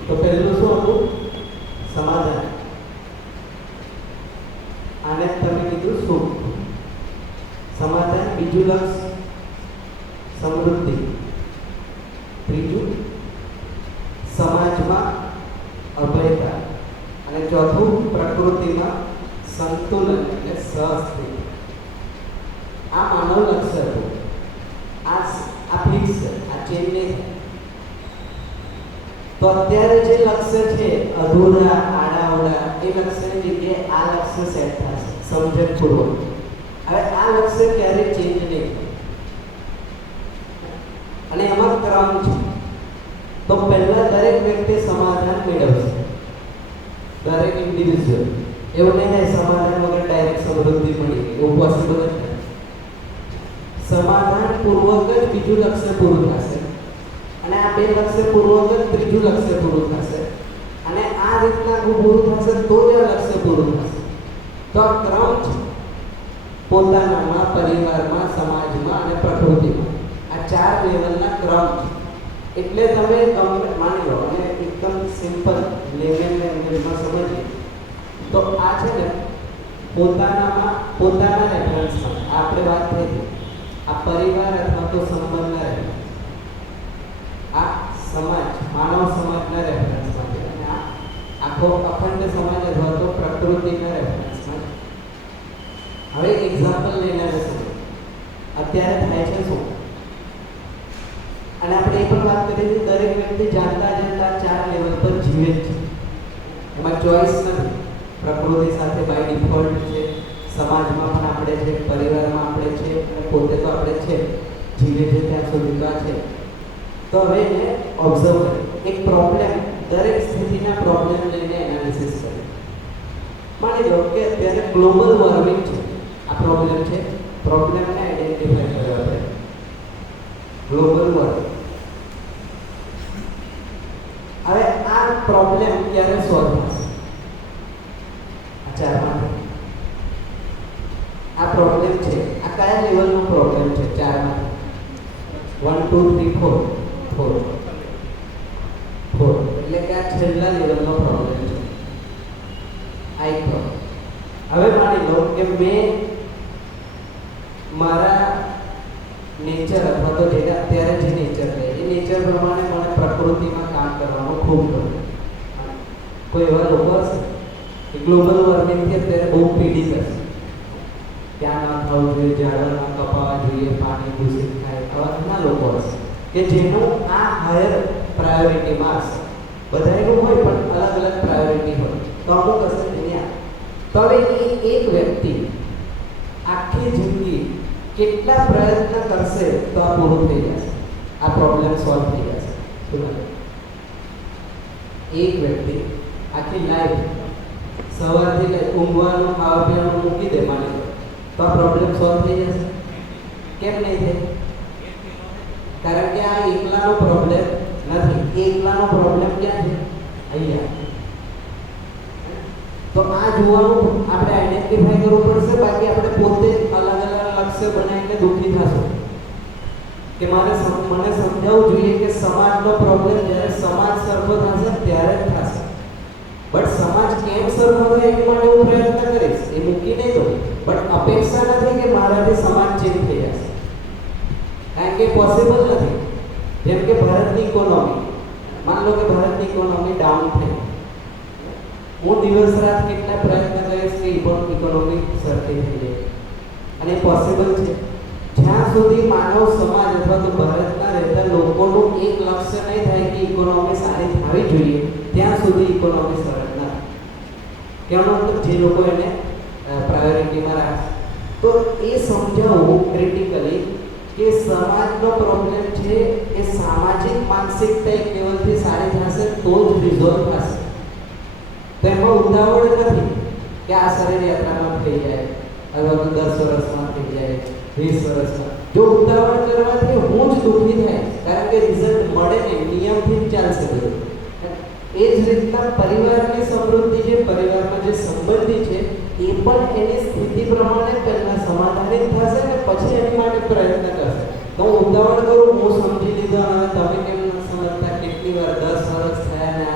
તો પહેલું શું હતું? સમાધાન. આને તમે કીધું સુખ, સમાધાન. બીજું લક્ષ્ય સમૃદ્ધિ, ત્રીજું સમાજમાં અભયતા, અને ચોથું પ્રકૃતિમાં સંતુલન એટલે સહઅસ્તિત્વ. આ માનવ લક્ષ્ય હતું. આ ફિક્સ છે, આ ચેન્જ નહીં. તો અત્યારે જે લક્ષ્ય છે અધૂરા, આડાઅવડા, એ લક્ષ્યની જગ્યાએ આ લક્ષ્ય સેટ થશે સમજણપૂર્વક. હવે આ લક્ષ્ય ક્યારેય ચેન્જ નહીં, અને એમાં ક્રમ છે. તો પહેલા દરેક વ્યક્તિ સમાધાન મેળવશે, દરેક ઇન્ડિવિજ્યુઅલ. એવું નહીં થાય સમાધાન વગર ડાયરેક્ટ સમૃદ્ધિ મળી, એવું પોસિબલ જ નથી. સમાધાન પૂર્વક જ બીજું લક્ષ્ય પૂરું થશે, અને આ 2 લક્ષ્ય પૂર્વક જ ત્રીજું લક્ષ્ય પૂરું થશે, અને આ રીતના પૂરું થશે તો જ આ લક્ષ્ય પૂરું થશે. તો આ ક્રમ છે પોતાનામાં, પરિવારમાં, સમાજમાં અને પ્રકૃતિમાં. આ 4 લેવલના ક્રમ છે. એટલે તમે માની લો, અને એકદમ સિમ્પલ લેવલ લેંગ્વેજમાં સમજીએ તો આ છે ને પોતાનામાં, પોતાના રેફરન્સમાં આપણે વાત થઈ હતી. આ પરિવાર અથવા તો સંબંધના રેફરન્સ, આ સમાજ, માનવ સમાજના રેફરન્સમાં છે, અને આ આખો અખંડ સમાજ અથવા તો પ્રકૃતિના રેફરન્સમાં છે. હવે એક્ઝામ્પલ લઈને અત્યારે થાય છે શું? અને આપણે એ પણ વાત કરી હતી દરેક વ્યક્તિ જાણતા 4 લેવલ પર જીવે છે, એમાં ચોઈસ નથી. પ્રકૃતિ સાથે બાય ડિફોલ્ટ છે, સમાજમાં પણ આપણે છે, પરિવારમાં આપણે છે, અને પોતે તો આપણે છે, જીવે છે ત્યાં સુધી તો આ છે. તો હવે એને ઓબ્ઝર્વ કરીએ, એક પ્રોબ્લેમ, દરેક સ્થિતિના પ્રોબ્લેમ લઈને એનાલિસિસ કરીએ. માની લો કે અત્યારે ગ્લોબલ વોર્મિંગ છે, આ પ્રોબ્લેમ છે. પ્રોબ્લેમને આઈડેન્ટિફાઈ કર્યો આપણે, ગ્લોબલ વોર્મિંગ. હવે આ પ્રોબ્લેમ ક્યારે સોલ્વ થશે? આ પ્રોબ્લેમ છે, આ કયા લેવલનો પ્રોબ્લેમ છે? 4માંથી 1 2 3 4 એટલે કે આ છેલ્લા લેવલનો પ્રોબ્લેમ છે. આ એક પ્રોબ્લેમ. હવે માની લો કે મેં મારા નેચર અથવા તો જે અત્યારે જે નેચર છે એ નેચર પ્રમાણે મને પ્રકૃતિમાં કામ કરવાનું ખૂબ ગમે. કોઈ એવા લોકો હશે કે ગ્લોબલ વોર્મિંગથી અત્યારે બહુ પીડિત હશે, ત્યાં ના થવું જોઈએ, ઝાડવા ના કપાવવા જોઈએ, પાણી દૂષિત થાય, આવા ઘણા લોકો હશે કે જેનું આ હાયર પ્રાયોરિટીમાં હશે. બધાનું હોય પણ અલગ અલગ પ્રાયોરિટી હોય. તો અમુક હશે દુનિયા. તો હવે એ એક વ્યક્તિ આખી જિંદગી કેટલા પ્રયત્ન કરશે તો આ પૂરું થઈ જશે, આ પ્રોબ્લેમ સોલ્વ થઈ જશે. શું લાગે? એક વ્યક્તિ આખી લાઈફ સવારથી લઈ ઊંઘવાનું ખાવા પીવાનું મૂકી દે માની લો, તો આ પ્રોબ્લેમ સોલ્વ થઈ જશે? કેમ નહીં થાય? કારણ કે આ એકલાનો પ્રોબ્લેમ નથી. એકલાનો પ્રોબ્લેમ ક્યાં છે? અહીંયા. તો આ જોવાનું આપણે આઈડેન્ટિફાઈ કરવું પડશે. બાકી આપણે પોતે અલગ અલગ લક્ષ્ય બનાવીને દુઃખી થશું કે મને સમજાવવું જોઈએ કે સમાજનો પ્રોબ્લેમ જ્યારે સમાજ સરખો થશે ત્યારે જ થશે. બટ સમાજ કેમ સરખો થાય એની માટે હું પ્રયત્ન કરીશ, એ મૂકી નહીં દઉં. બટ અપેક્ષા નથી કે મારાથી સમાજ ચેન્જ થઈ જશે, કારણ કે પોસિબલ નથી. જેમ કે ભારતની ઇકોનોમી, માન લો કે ભારતની ઇકોનોમી ડાઉન થઈ, હું દિવસ રાત કેટલા પ્રયત્ન કરીશ કે ઇકોનોમી સરખી થઈ જાય, અને પોસિબલ છે જ્યાં સુધી માનવ સમાજ અથવા તો ભારતના રહેતા લોકોનું એક લક્ષ્ય નહીં થાય કે ઇકોનોમી સારી થવી જોઈએ, ત્યાં સુધી ઇકોનોમી સરળ ના. કહેવાનો મતલબ જે લોકો એને પ્રાયોરિટીમાં રાખે, તો એ સમજાવવું ક્રિટિકલી કે સમાજનો પ્રોબ્લેમ છે એ સામાજિક માનસિકતા એક લેવલથી સારી થશે તો જ રિઝોલ્વ થશે. તો એમાં ઉતાવળ નથી કે આ શરીર યાત્રામાં થઈ જાય અથવા તો 10 વર્ષમાં થઈ જાય, 20 વર્ષમાં. જો ઉતાવળ કરવાથી હું જ દુઃખી થાય, કારણ કે રિઝલ્ટ મળે ને નિયમથી જ ચાલશે બધું. એ જ રીતના પરિવારની સમૃદ્ધિ છે, પરિવારમાં જે સંબંધી છે એ પણ એની સ્થિતિ પ્રમાણે પહેલા સમાધાનિત થશે ને પછી એની માટે પ્રયત્ન કરશે. તો હું ઉતાવળ કરું, હું સમજી લીધો, હવે તમે કેમ ન સમજતા, કેટલી વાર 10 વર્ષ થયા ને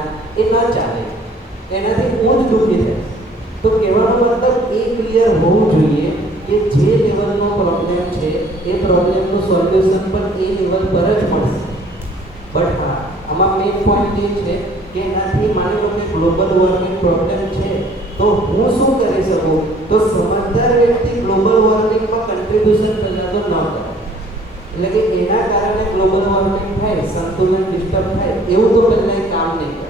એ ન ચાલે. એનાથી હું જ દુઃખી થઈશ. તો કહેવાનો મતલબ એ ક્લિયર હોવું જોઈએ કે જે લેવલનો પ્રોબ્લેમ છે એ પ્રોબ્લેમનું સોલ્યુશન પણ એ લેવલ પર જ મળશે. બટ હા, આમાં મેઇન પોઈન્ટ એ છે કે એનાથી માની લો કે ગ્લોબલ વોર્મિંગ પ્રોબ્લેમ છે તો હું શું કરી શકું? તો સમજદાર વ્યક્તિ ગ્લોબલ વોર્મિંગમાં કન્ટ્રીબ્યુશન પહેલાં તો ન કરે. એટલે કે એના કારણે ગ્લોબલ વોર્મિંગ થાય, સંતુલન ડિસ્ટર્બ થાય એવું તો પહેલાં એ કામ નહીં કરે.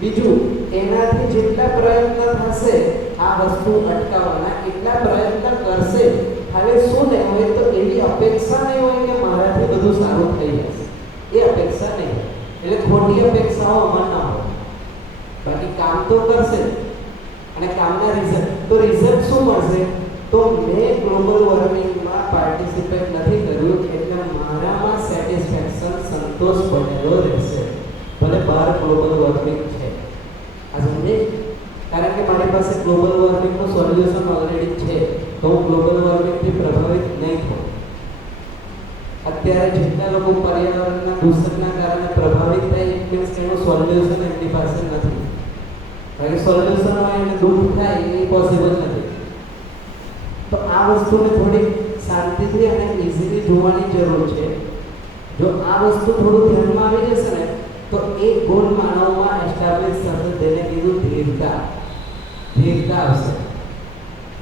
બીજું, એનાથી જેટલા પ્રયત્ન થશે આ વસ્તુ અટકાવવાના એટલા પ્રયત્ન કરશે. હવે શું નહીં હોય તો એવી અપેક્ષા નહીં હોય કે મારાથી બધું સારું થઈ જશે, એ અપેક્ષા નહીં હોય. એટલે ખોટી અપેક્ષાઓ અમર ના હોય. બાકી કામ તો કરશે અને કામના રિઝલ્ટ, તો રિઝલ્ટ શું મળશે? તો મેં ગ્લોબલ વોર્મિંગમાં પાર્ટિસિપેટ નથી કર્યું એટલે મારામાં સેટિસ્ફેક્શન, સંતોષ બનેલો રહેશે, ભલે બહાર ગ્લોબલ વોર્મિંગ છે. આ સમજે? કારણ કે મારી પાસે ગ્લોબલ વોર્મિંગનું સોલ્યુશન ઓલરેડી છે, તો હું ગ્લોબલ વોર્મિંગથી પ્રભાવિત નહીં થઉં. અત્યારે જેટલા લોકો પર્યાવરણના દૂષણના કારણે પ્રભાવિત થાય એ મીન્સ એનું સોલ્યુશન એમની પાસે નથી. કારણ કે સોલ્યુશન હોય એને દુઃખ થાય એ પોસિબલ નથી. તો આ વસ્તુને થોડી શાંતિથી અને ઇઝીલી જોવાની જરૂર છે. જો આ વસ્તુ થોડું ધ્યાનમાં આવી જશે ને તો એક ગુણ માનવમાં એસ્ટાબ્લિશ થશે, તેને કીધું ધીરતા. ધીરતા આવશે,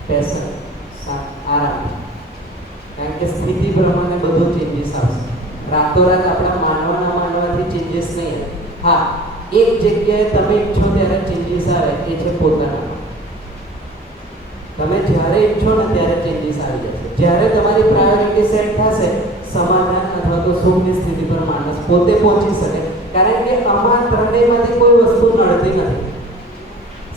પેશન, આરામ. કારણ કે સ્થિતિ પ્રમાણે બધું ચેન્જીસ આવશે. રાતોરાત આપણા માનવાથી ચેન્જીસ નહીં. હા, એક જગ્યાએ તમે ઈચ્છો ત્યારે ચેન્જીસ આવે, એ છે પોતાના. તમે જ્યારે ઈચ્છો ને ત્યારે ચેન્જીસ આવી જશે. જ્યારે તમારી પ્રાયોરિટી સેટ થશે, સમાધાન અથવા તો સુખની સ્થિતિ પર માણસ પોતે પહોંચી શકે. કારણ કે આમાં ત્રણેયમાંથી કોઈ વસ્તુ નડતી નથી.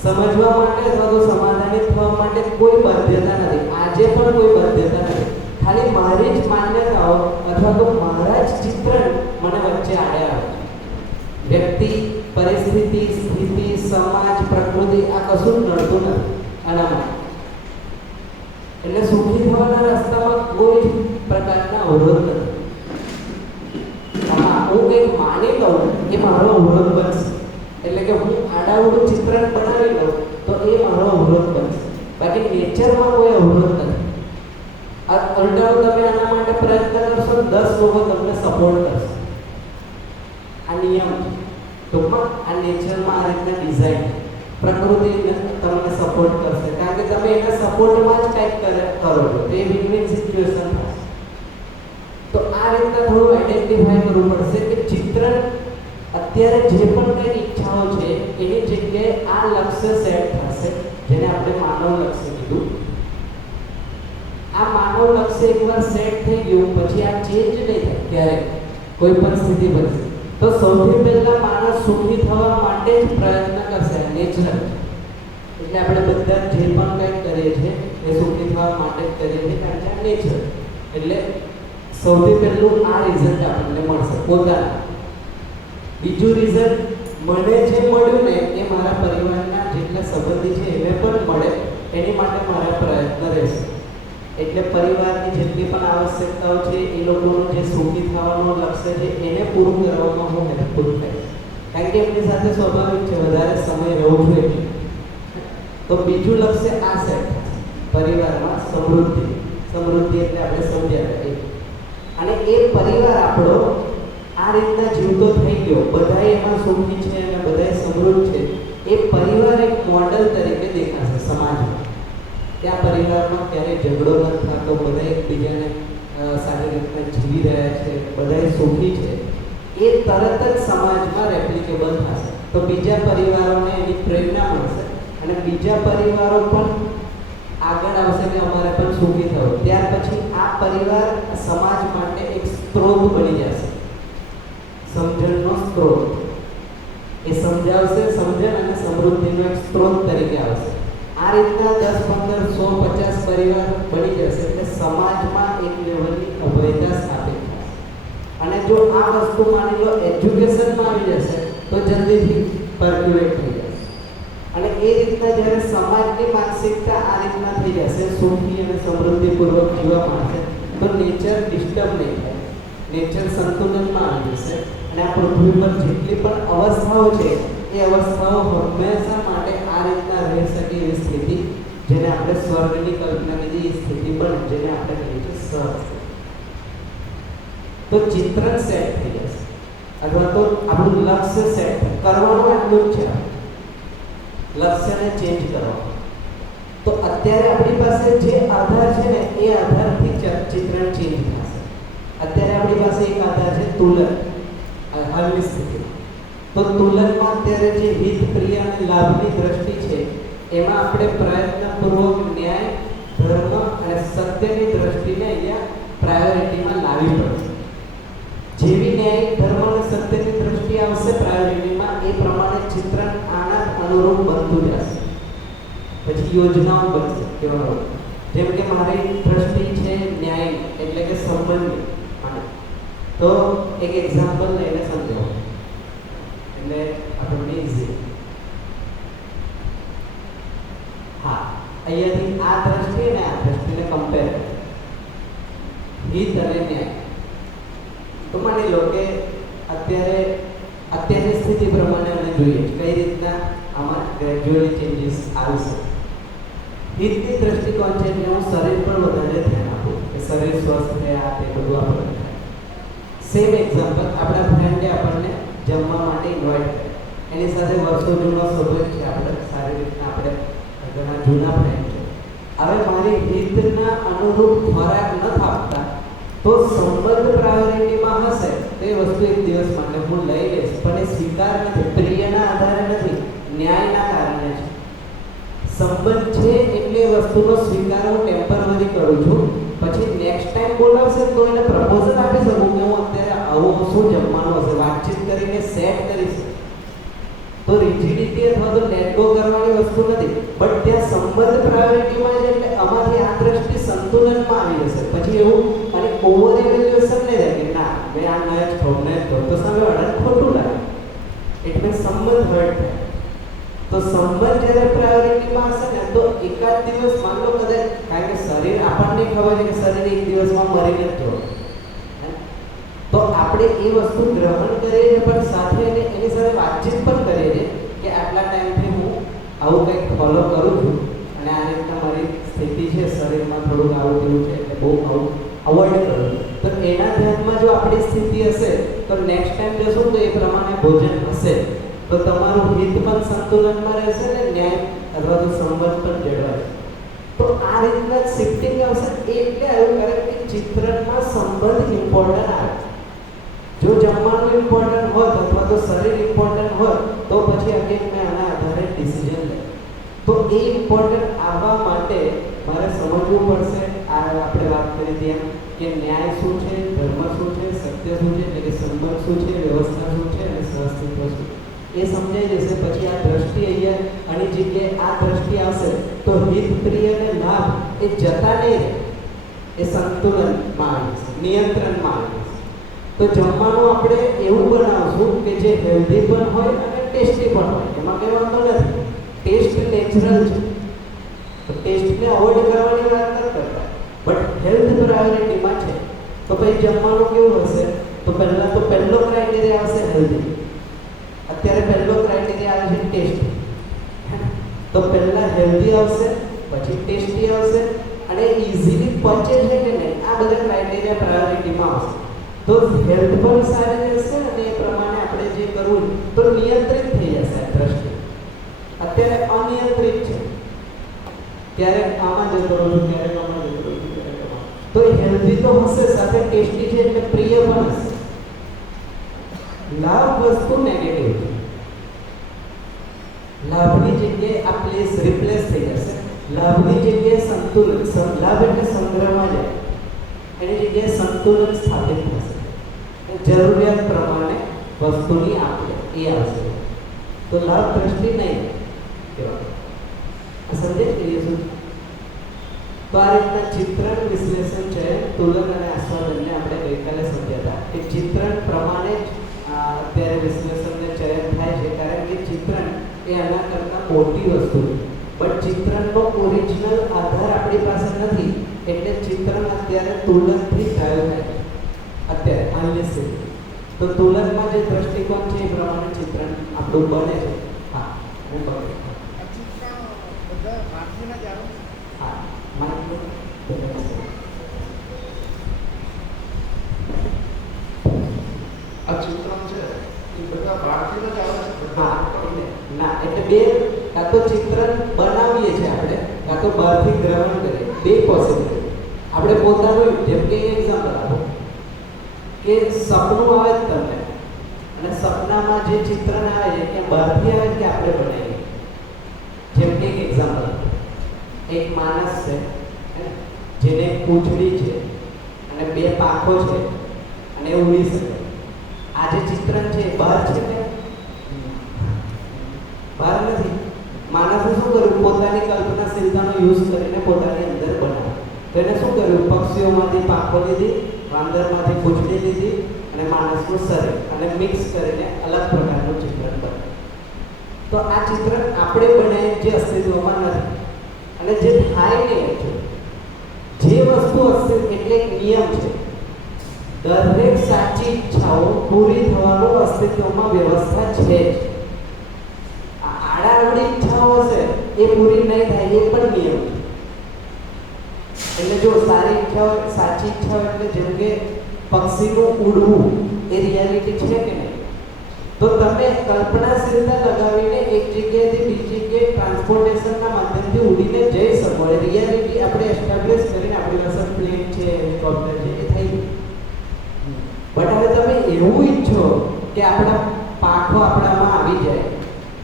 સમજવા માટે અથવા તો સમાધાનિત થવા માટે કોઈ બાધ્યતા નથી. આજે પણ કોઈ બાધ્યતા નથી. ખાલી મારી જ માન્યતાઓ અથવા તો મારા જ ચિત્રણ મને વચ્ચે આવ્યા આવે. વ્યક્તિ, પરિસ્થિતિ, સ્થિતિ, સમાજ, પ્રકૃતિ આ કશું જ નડતું નથી આના માટે. એટલે સુખી થવાના રસ્તામાં કોઈ જ પ્રકારના અવરોધ નથી. હું કંઈક માની લઉં એ મારો અવરોધ બનશે. એટલે કે હું આડાવડું ચિત્રણ બનાવી લઉં તો એ મારો અવરોધ બનશે. બાકી નેચરમાં કોઈ અવરોધ નથી. આ ઉલટાનું તમે આના માટે પ્રયત્ન કરશો તો 10 લોકો તમને સપોર્ટ કરશે. આ નિયમ છે. ટૂંકમાં આ નેચરમાં આ રીતના ડિઝાઇન પ્રકૃતિ તમને સપોર્ટ કરશે, કારણ કે તમે એના સપોર્ટમાં જ કંઈક કરો છો. તો એ વિન-વિન સિચ્યુએશન થશે. તો આ રીતના થોડું આઈડેન્ટિફાઈ કરવું પડશે કે ચિત્રણ અત્યારે જે પણ કંઈ ઈચ્છાઓ છે એની જગ્યાએ આ લક્ષ્ય સેટ થશે, જેને આપણે માનવ લક્ષ્ય કીધું. આ માનવ લક્ષ્ય એકવાર સેટ થઈ ગયું પછી આ ચેન્જ નહીં થાય ક્યારેક કોઈ પણ સ્થિતિ બનશે. તો સૌથી પહેલા માણસ સુખી થવા માટે જ પ્રયત્ન કરશે, નેચરલ. એટલે આપણે બધા જે પણ કંઈક કરીએ છીએ એ સુખી થવા માટે જ કરીએ છીએ, કારણ કે આ નેચર. એટલે સૌથી પહેલું આ રિઝલ્ટ આપણને મળશે પોતાના. બીજું રિઝલ્ટ મને જે મળ્યું ને એ મારા પરિવારના જેટલા સંબંધી છે એને પણ મળે, એની માટે મારા પ્રયત્ન રહેશે. એટલે પરિવારની જેટલી પણ આવશ્યકતાઓ છે એ લોકોનું જે સુખી થવાનું લક્ષ્ય છે એને પૂરું કરવામાં હું હેલ્પફુલ થઈશ, કારણ કે એમની સાથે સ્વાભાવિક છે વધારે સમય રહેવું જોઈએ. તો બીજું લક્ષ્ય આ સેટ થશે પરિવારમાં સમૃદ્ધિ. સમૃદ્ધિ એટલે આપણે સમજ્યા અને એ પરિવાર આપણો આ રીતના જીવતો થઈ ગયો, બધા એમાં સુખી છે અને બધા સમૃદ્ધ છે. એ પરિવાર એક મોડલ તરીકે દેખાશે સમાજમાં. ત્યાં પરિવારમાં ક્યારેય ઝઘડો નથી થતો, બધા એકબીજાને સારી રીતના જીવી રહ્યા છે, બધા સુખી છે. એ તરત જ સમાજમાં રેપ્લિકેબલ થશે. તો બીજા પરિવારોને એની પ્રેરણા મળશે અને બીજા પરિવારો પણ આગળ આવશે કે અમારે પણ સુખી થવું. ત્યાર પછી આ પરિવાર સમાજ માટે એક સ્ત્રોત બની જશે, સમજણનો સ્ત્રોત. એ સમજાવશે, સમજણ અને સમૃદ્ધિનો એક સ્ત્રોત તરીકે આવશે. આ રીતના 10, 15, 100, 50 પરિવાર બની જશે એટલે સમાજમાં એક લેવલની અભયતા સ્થાપિત થશે. અને જો આ વસ્તુ માની લો એજ્યુકેશનમાં આવી જશે તો જલ્દીથી પર્ક્યુલેટ થઈ જશે. અને એ રીતના જ્યારે સમાજની માનસિકતા આ રીતના થઈ જશે, સુખી અને સમૃદ્ધિપૂર્વક જીવવા માંડશે, તો નેચર ડિસ્ટર્બ નહીં થાય, નેચર સંતુલનમાં આવી જશે. અને આ પૃથ્વી પર જેટલી પણ અવસ્થાઓ છે એ અવસ્થાઓ હંમેશા માટે આ રીતના રહી શકે એવી સ્થિતિ, જેને આપણે સ્વર્ગની કલ્પના કીધી, એ સ્થિતિ બને, જેને આપણે કહીએ છીએ સહજ. તો ચિત્રણ સેટ થઈ જશે અથવા તો આપણું લક્ષ્ય સેટ કરવાનું એટલું જ છે, લક્ષ્યને ચેન્જ કરવાનું. તો અત્યારે આપણી પાસે જે આધાર છે ને એ આધારથી ચિત્રણ ચેન્જ થશે. અત્યારે આપણી પાસે એક આધાર છે તુલન, હાલની સ્થિતિ. તો તુલનમાં અત્યારે જે હિત, પ્રિય અને લાભની દ્રષ્ટિ છે એમાં આપણે પ્રયત્નપૂર્વક ન્યાય, ધર્મ અને સત્યની દ્રષ્ટિને અહીંયા પ્રાયોરિટીમાં લાવવી પડશે. જેવી ન્યાય, ધર્મ અને સત્યની દ્રષ્ટિ આવશે પ્રાયોરિટીમાં, એ પ્રમાણે ચિત્રણ આના અનુરૂપ બનતું જશે. પછી યોજનાઓ બનશે. કેવા જેમ કે મારી દ્રષ્ટિ છે ન્યાય એટલે કે સંબંધ. તો એક એક્ઝામ્પલ લઈને સમજાવો એટલે આપણને ઈઝી. હા, અહીંયાથી આ દ્રષ્ટિ અને આ દ્રષ્ટિને કમ્પેર હિત અને ન્યાય. તો માની લો કે અત્યારની સ્થિતિ પ્રમાણે અમે જોઈએ કઈ રીતના આમાં ગ્રેજ્યુઅલી ચેન્જીસ આવશે. હિતની દ્રષ્ટિકોણ છે એટલે હું શરીર પર વધારે ધ્યાન આપું કે શરીર સ્વસ્થ થયા તે બધું આપણને. સેમ એક્ઝામ્પલ, આપણા ફ્રેન્ડે આપણને જમવા માટે ઇન્વાઇટ કર્યા, એની સાથે વર્ષો જૂનો સંબંધ છે, આપણે સારી રીતના આપણે ઘણા જૂના ફ્રેન્ડ છે. હવે મારી હિતના અનુરૂપ ખોરાક ન આપતા તો સંબંધ પ્રાયોરિટીમાં હશે તે વસ્તુ એક દિવસ માટે હું લઈ લઈશ, પણ એ સ્વીકાર નથી, પ્રિયના આધારે નથી, ન્યાયના કારણે છે. સંબંધ છે એટલે એ વસ્તુનો સ્વીકાર હું ટેમ્પરરી કરું છું. પછી નેક્સ્ટ ટાઈમ બોલાવશે તો એને પ્રપોઝલ આપી શકું કે હું અત્યારે આવું શું જમવાનું હશે, વાતચીત કરીને સેટ કરીશ. તો રિજિડિટી અથવા તો લેટ ગો કરવાની વસ્તુ નથી, બટ ત્યાં સંબંધ પ્રાયોરિટીમાં છે એટલે આમાંથી આ દ્રષ્ટિ સંતુલનમાં આવી જશે. પછી એવું અને ઓવર ઇવેલ્યુએશન નહીં થાય કે ના મેં આ ન જ ખાઉં ન જ ખાઉં, તો સામેવાળાને ખોટું લાગે, એટલે સંબંધ હર્ટ થાય. તો સંબંધ જ્યારે પ્રાયોરિટીમાં હશે ને તો એકાદ દિવસ માન લો કદાચ, કારણ કે શરીર આપણને ખબર છે કે શરીર એક દિવસમાં મરી નથી જવું, તો આપણે એ વસ્તુ ગ્રહણ કરીએ છીએ પણ સાથે એની સાથે વાતચીત પણ કરીએ છીએ કે આટલા ટાઈમથી હું આવું કંઈક ફોલો કરું છું અને આ રીતના મારી થોડુંક આવું તેવું છે એટલે બહુ આવું અવોઇડ કરવું. તો એના ધ્યાનમાં જો આપણી સ્થિતિ હશે તો નેક્સ્ટ ટાઈમ જશું તો એ પ્રમાણે ભોજન હશે તો તમારું હિત પણ સંતુલનમાં રહેશે ને ન્યાય અથવા તો સંબંધ પણ જળવાય. તો આ રીતના શિફ્ટિંગ આવશે એટલે આવ્યું કારણ કે ચિત્રણમાં સંબંધ ઇમ્પોર્ટન્ટ આવે. જો જમવાનું ઇમ્પોર્ટન્ટ હોત અથવા તો શરીર ઇમ્પોર્ટન્ટ હોત તો પછી અગેન મેં આના આધારે ડિસિઝન લે. તો એ ઇમ્પોર્ટન્ટ આવવા માટે મારે સમજવું પડશે આ આપણે વાત કરી તેમ કે ન્યાય શું છે, ધર્મ શું છે, સત્ય શું છે, એટલે કે સંબંધ શું છે, વ્યવસ્થા શું છે અને સહઅસ્તિત્વ શું છે એ સમજાઈ જશે. પછી આ દ્રષ્ટિ અહીંયા આની જગ્યાએ આ દ્રષ્ટિ આવશે તો હિત પ્રિય અને લાભ એ જતા નહીં રહે, એ સંતુલનમાં આવી જશે, નિયંત્રણમાં આવી જશે. તો જમવાનું આપણે એવું બનાવશું કે જે હેલ્ધી પણ હોય અને ટેસ્ટી પણ હોય, એમાં કંઈ વાંધો નથી. ટેસ્ટ નેચરલ છે તો ટેસ્ટને અવોઇડ કરવાની વાત ન કરતા, બટ હેલ્થ પ્રાયોરિટીમાં છે. તો પછી જમવાનું કેવું હશે તો પહેલાં તો પહેલો ક્રાઇટેરિયા આવશે હેલ્ધી. અત્યારે પહેલો ક્રાઇટેરિયા આવે છે ટેસ્ટ. તો પહેલાં હેલ્ધી આવશે, પછી ટેસ્ટી આવશે અને ઇઝીલી પચે છે કે નહીં આ બધા ક્રાઇટેરિયા પ્રાયોરિટીમાં આવશે. તો હેલ્થ પણ સારી રહેશે અને એ પ્રમાણે આપણે જે કરવું તો નિયંત્રિત થઈ જશે આ દ્રષ્ટિ. અત્યારે અનિયંત્રિત છે, ક્યારેક આમાં જતો રહું છું, ક્યારેક આમાં જતો રહું છું, ક્યારેક આમાં. તો હેલ્ધી તો હશે સાથે ટેસ્ટી છે એટલે પ્રિય પણ હશે. લાભ વસ્તુ નેગેટિવ છે. લાભની જગ્યાએ આ પ્લેસ રિપ્લેસ થઈ જશે. લાભની જગ્યાએ સંતુલન, લાભ એટલે સંગ્રહમાં જાય, એની જગ્યાએ સંતુલન સ્થાપિત થશે. જરૂરિયાત પ્રમાણે વસ્તુની આપલે એ આવશે. તો લાભ દ્રષ્ટિ નહીં કહેવાય. સમજે કે શું? તો આ રીતના ચિત્રણ વિશ્લેષણ છે, તુલન અને આસ્વાદનને આપણે ગઈકાલે સમજ્યા હતા કે ચિત્રણ પ્રમાણે જ અત્યારે વિશ્લેષણને ચયન થાય છે કારણ કે ચિત્રણ એ આના કરતાં મોટી વસ્તુ છે. બટ ચિત્રણનો ઓરિજિનલ આધાર આપણી પાસે નથી એટલે ચિત્રણ અત્યારે તુલનથી ચાલુ થાય છે. અત્યારે હાલની સ્થિતિ તો તુલનમાં જે દ્રષ્ટિકોણ છે એ પ્રમાણે ચિત્રણ આપણું બને છે. હા હું બને હા માહિતી આ ચિત્રણ છે એ બધા બહારથી જ આવે છે. હા ના એટલે બે કાં તો ચિત્રણ બનાવીએ છીએ આપણે કાં તો બહારથી ગ્રહણ કરીએ, બે પોસિબિલિટી. આપણે પોતાનું જેમ કે એક્ઝામ્પલ આપો કે સપનું આવે જ તમને અને સપનામાં જે ચિત્રણ આવે છે એ બહારથી આવે કે આપણે બનાવીએ. જેમ કે એક્ઝામ્પલ એક માણસ છે જેને પૂંછડી છે અને બે પાંખો છે અને એ ઉડી શકે. આ જે ચિત્રણ છે એ બહાર છે ને બહાર નથી. માણસે શું કર્યું પોતાની કલ્પનાશીલતાનો યુઝ કરીને પોતાની અંદર બનાવ્યું. તો એને શું કર્યું પક્ષીઓમાંથી પાંખો લીધી, વાંદરમાંથી પૂંછડી લીધી અને માણસનું શરીર અને મિક્સ કરીને અલગ પ્રકારનું ચિત્રણ બનાવ્યું. તો આ ચિત્રણ આપણે બનાવીએ જે અસ્તિત્વમાં નથી અને જે થાય નહીં છે જે વસ્તુ અસ્તિત્વ એટલે એક નિયમ છે દરેક સાચી ઈચ્છાઓ પૂરી થવાનું અસ્તિત્વમાં વ્યવસ્થા છે જ. આડાઅવળી ઈચ્છાઓ હશે એ પૂરી નહીં થાય એ પણ નિયમ છે. એટલે જો સારી ઈચ્છાઓ સાચી ઈચ્છાઓ એટલે જેમ કે પક્ષીનું ઉડવું એ રિયાલિટી છે કે નહીં? તો તમે કલ્પનાશીલતા લગાવીને એક જગ્યાએથી બીજી જગ્યાએ ટ્રાન્સપોર્ટેશનના માધ્યમથી ઉડીને જઈ શકો. એ રિયાલિટી આપણે એસ્ટાબ્લિશ કરીને આપણી પાસે પ્લેન છે, હેલિકોપ્ટર છે એ થઈ ગયું. બટ હવે તમે એવું ઈચ્છો કે આપણા પાંખો આપણામાં આવી જાય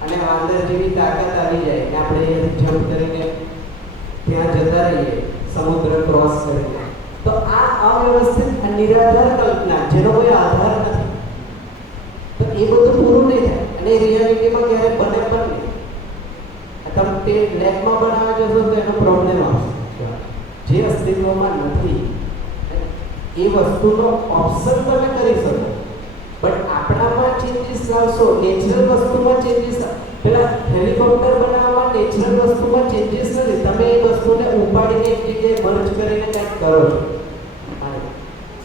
અને વાંદર જેવી તાકાત આવી જાય કે આપણે જમ્પ કરીને ત્યાં જતા રહીએ સમુદ્ર ક્રોસ કરીને. તો આ અવ્યવસ્થિત નિરાધાર કલ્પના જેનો કોઈ આધાર નથી. તો એ બધું પૂરું નહીં થાય અને રિયાલિટીમાં ક્યારે બને પણ નહીં. તમે તે લેબમાં બનાવવા જશો તો એનો પ્રોબ્લેમ આવશે. જે અસ્તિત્વમાં નથી એ વસ્તુનો ઓપ્શન તમે કરી શકો બટ આપણામાં ચેન્જીસ લાવશો. નેચરલ વસ્તુમાં ચેન્જીસ પેલા હેલિકોપ્ટર બનાવવામાં નેચરલ વસ્તુમાં ચેન્જીસ નથી. તમે એ વસ્તુને ઉપાડીને એક જગ્યાએ મર્જ કરીને કંઈક કરો છો.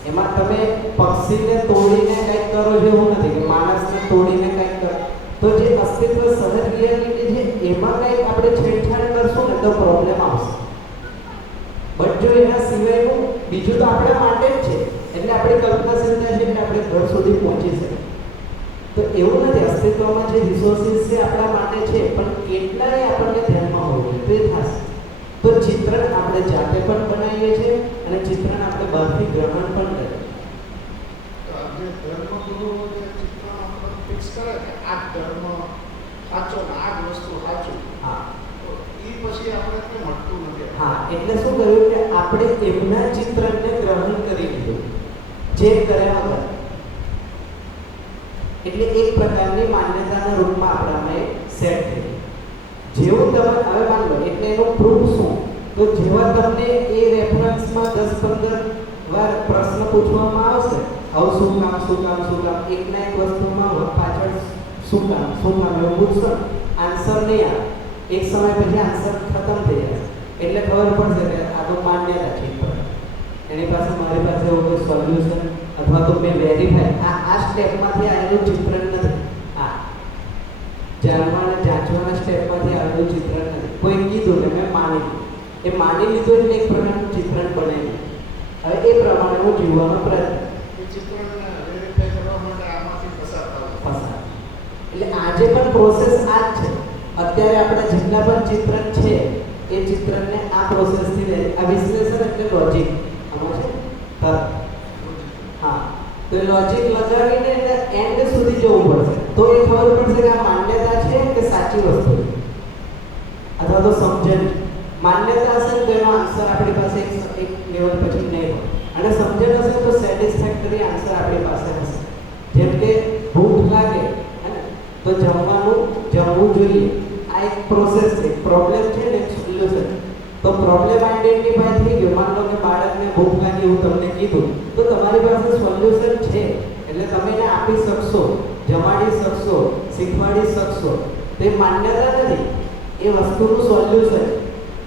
એમાં તમે પક્ષીને તોડીને કંઈક કરો છો એવું નથી કે માણસને તોડીને કંઈક કરો. તો જે અસ્તિત્વ સહજ રિયાલિટી છે એમાં કંઈક આપણે છેડછાડ કરશું ને તો પ્રોબ્લેમ આવશે. બટ જો બીજું તો આપણા માટે જ છે, એટલે આપણી કલ્પનાશીલતા છે એટલે આપણે ઘર સુધી પહોંચી શકીએ. તો એવું નથી, અસ્તિત્વમાં જે રિસોર્સિસ છે આપણા માટે છે, પણ કેટલાય આપણને ધ્યાનમાં હોવું જોઈએ તે થશે. તો ચિત્રણ આપણે જાતે પણ બનાવીએ છીએ અને ચિત્રણ આપણે બહારથી ગ્રહણ પણ કરીએ. જે ધર્મગુરુઓ જે ચિત્ર આપણે ફિક્સ કરે કે આ ધર્મ સાચો ને આ જ વસ્તુ સાચું, હા, તો એ પછી આપણે કંઈ મળતું નથી. હા, એટલે શું કર્યું કે આપણે એમના ચિત્રને ગ્રહણ કરી લીધું, ચેક કર્યા વગર. એટલે એક પ્રકારની માન્યતાના રૂપમાં આપણામાં સેટ થઈ. જેવું તમે હવે માન લો, એટલે એનો પ્રૂફ શું? તો જેવા તમને એ રેફરન્સમાં 10-15 વાર પ્રશ્ન પૂછવામાં આવશે, આવું શું કામ, શું કામ, શું કામ, એકના એક વસ્તુમાં પાછળ શું કામ એવું પૂછશો, આન્સર નહીં આવે. એક સમય પછી આન્સર ખતમ થઈ જશે. એટલે ખબર પડશે કે આ તો માન્યતા છે, એની પાસે મારી પાસે એવું કોઈ સોલ્યુશન અથવા તો મેં વેરીફાઈ આ સ્ટેપમાંથી આવેલું ચિત્રણ નથી, આ જાણવાના જાંચવાના સ્ટેપમાંથી આવેલું ચિત્રણ નથી. કોઈ કીધું કે મેં માની લીધું, એ માની લીધું એટલે એક પ્રકારનું ચિત્રણ બનાવ્યું. હવે એ પ્રમાણે હું જીવવાનો પ્રયત્ન એ ચિત્રને વેરીફાઈ કરવા માટે આમાંથી પસાર થવું. એટલે આજે પણ પ્રોસેસ આ જ છે. અત્યારે આપણા જેટલા પણ ચિત્રણ છે એ ચિત્રણને આ પ્રોસેસથી લે. આ વિશ્લેષણ એટલે લોજિક આમાં છે તર્ક. હા, તો એ લોજિક લગાવીને એને એન્ડ સુધી જવું પડશે, તો એ ખબર પડશે કે આ માન્યતા છે કે સાચી વસ્તુ છે અથવા તો સમજણ. માન્યતા હશે તો એનો આન્સર આપણી પાસે એક લેવલ પછી નહીં હોય, અને સમજણ હશે તો સેટિસ્ફેક્ટરી આન્સર આપણી પાસે હશે. જેમ કે ભૂખ લાગે તો જમવું જોઈએ, આ એક પ્રોસેસ છે. પ્રોબ્લેમ છે ને એક સોલ્યુશન. તો પ્રોબ્લેમ આઈડેન્ટિફાઈ થઈ ગયો. માન લો કે બાળકને ભૂખ લાગી એવું તમને કીધું, તો તમારી પાસે સોલ્યુશન છે એટલે તમે એને આપી શકશો, જમાડી શકશો, શીખવાડી શકશો. તો એ માન્યતા નથી, એ વસ્તુનું સોલ્યુશન.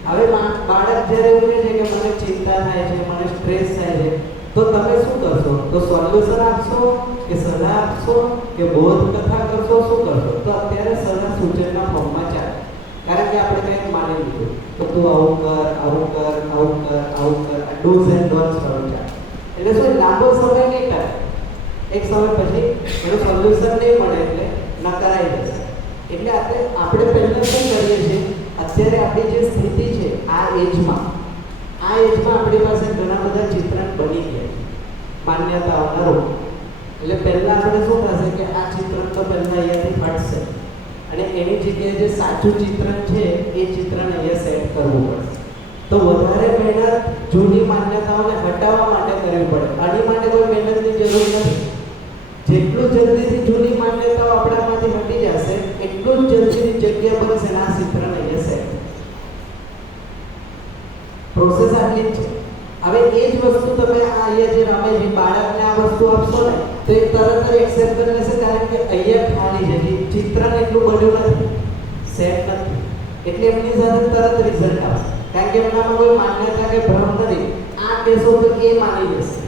હવે બાળક જ્યારે એવું કહે છે કે મને ચિંતા થાય છે, મને સ્ટ્રેસ થાય છે, તો તમે શું કરશો? તો સોલ્યુશન આપશો કે સલાહ આપશો કે બોધ કથા કરશો, શું કરશો? તો અત્યારે સલાહ સૂચનના ફોર્મમાં ચાલે, કારણ કે આપણે કંઈક માની લીધું તો તું આવું કર, આવું કર, આવું કર, આવું કર, ડૂઝ એન્ડ ડોન્ટ્સ વાળું ચાલે. એટલે શું લાંબો સમય નહીં કરે, એક સમય પછી એનું સોલ્યુશન નહીં મળે એટલે નકારાઈ જશે. એટલે આપણે પહેલાં શું કરીએ છીએ, અત્યારે આપણી જે સ્થિતિ છે આ એજમાં આપણી પાસે ઘણા બધા ચિત્રણ બની ગયા માન્યતાઓના રૂપ. એટલે પહેલાં આપણે શું થશે કે આ ચિત્રણ તો પહેલાં અહીંયાથી હટશે અને એની જગ્યાએ જે સાચું ચિત્રણ છે એ ચિત્રણ અહીંયા સેટ કરવું પડશે. તો વધારે મહેનત જૂની માન્યતાઓને હટાવવા માટે કરવી પડે. આની માટે કોઈ મહેનતની જરૂર નથી. જેટલું જલ્દીથી જૂની માન્યતાઓ આપણામાંથી હટી જશે એટલું જ જલ્દીથી જગ્યા બનશે ને આ ચિત્રણ અહીંયા સેટ. પ્રોસેસ આટલી જ છે. હવે એ જ વસ્તુ તમે આ અહીંયા જે રમે છે બાળકને આ વસ્તુ આપશો ને તો એ તરત જ એક્સેપ્ટ કરી લેશે, કારણ કે અહીંયા ખાલી છે, ચિત્રણ એટલું બન્યું નથી, સેટ નથી, એટલે એમની સાથે તરત રિઝલ્ટ આવશે, કારણ કે એમનામાં કોઈ માન્યતા કે ભ્રમ નથી. આ કહેશો તો એ માની લેશે,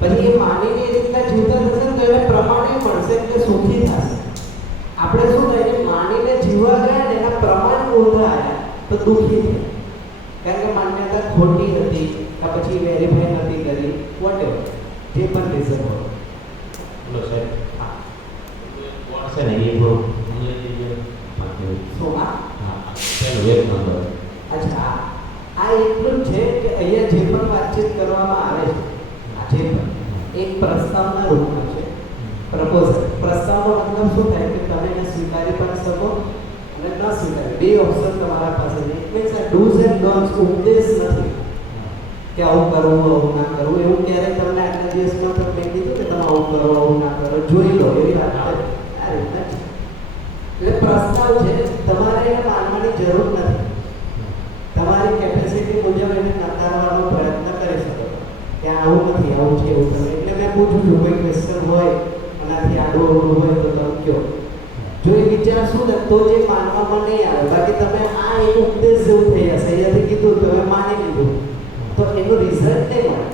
પછી એ માનીને એ રીતના જીવતા થશે ને તો એને પ્રમાણે મળશે એટલે સુખી થશે. આપણે શું થાય માનીને જીવવા ગયા ને એના પ્રમાણ ઓછા આવ્યા તો દુઃખી થાય, કારણ કે માન્યતા ખોટી હતી કે પછી વેરીફાઈ નથી કરી, વોટેવર જે પણ રીઝન હોય. બોલો સાહેબ. હા, કોણ છે ને એ બહુ અંગ્રેજી શું હા પેલું એક નંબર. અચ્છા, આ એટલું જ છે કે અહીંયા જે પણ વાતચીત કરવામાં આવે છે જે પણ એક પ્રસ્તાવના રૂપમાં છે. પ્રપોઝલ. પ્રસ્તાવનો મતલબ શું થાય કે તમે એને સ્વીકારી પણ શકો અને ન સ્વીકારી, બે ઓપ્શન તમારા પાસે છે. ઇટ મીન્સ આ ડૂઝ એન્ડ ડોન્ટ્સ ઉપદેશ નથી કે આવું કરવું આવું ના કરવું. એવું ક્યારેય તમને આટલા દિવસમાં તો મેં કીધું કે તમે આવું કરો આવું ના કરો, જોઈ લો, એવી વાત આ રીતના છે. એટલે પ્રસ્તાવ છે, તમારે એને માનવાની જરૂર નથી. તમારી કેપેસિટી મુજબ એને નકારવાનો પ્રયત્ન કરી શકો કે આવું નથી, આવું છે, એવું તમે. એટલે મેં પૂછું છું કોઈ ક્વેશ્ચન હોય આનાથી આડું અવડું હોય તો તમે કહો. જો એ વિચારશું ને તો જે માનવામાં નહીં આવે. બાકી તમે આ એક ઉપદેશ જેવું થઈ જશે, અહીંયાથી કીધું તમે માની લીધું તો એનું રિઝલ્ટ નહીં મળે.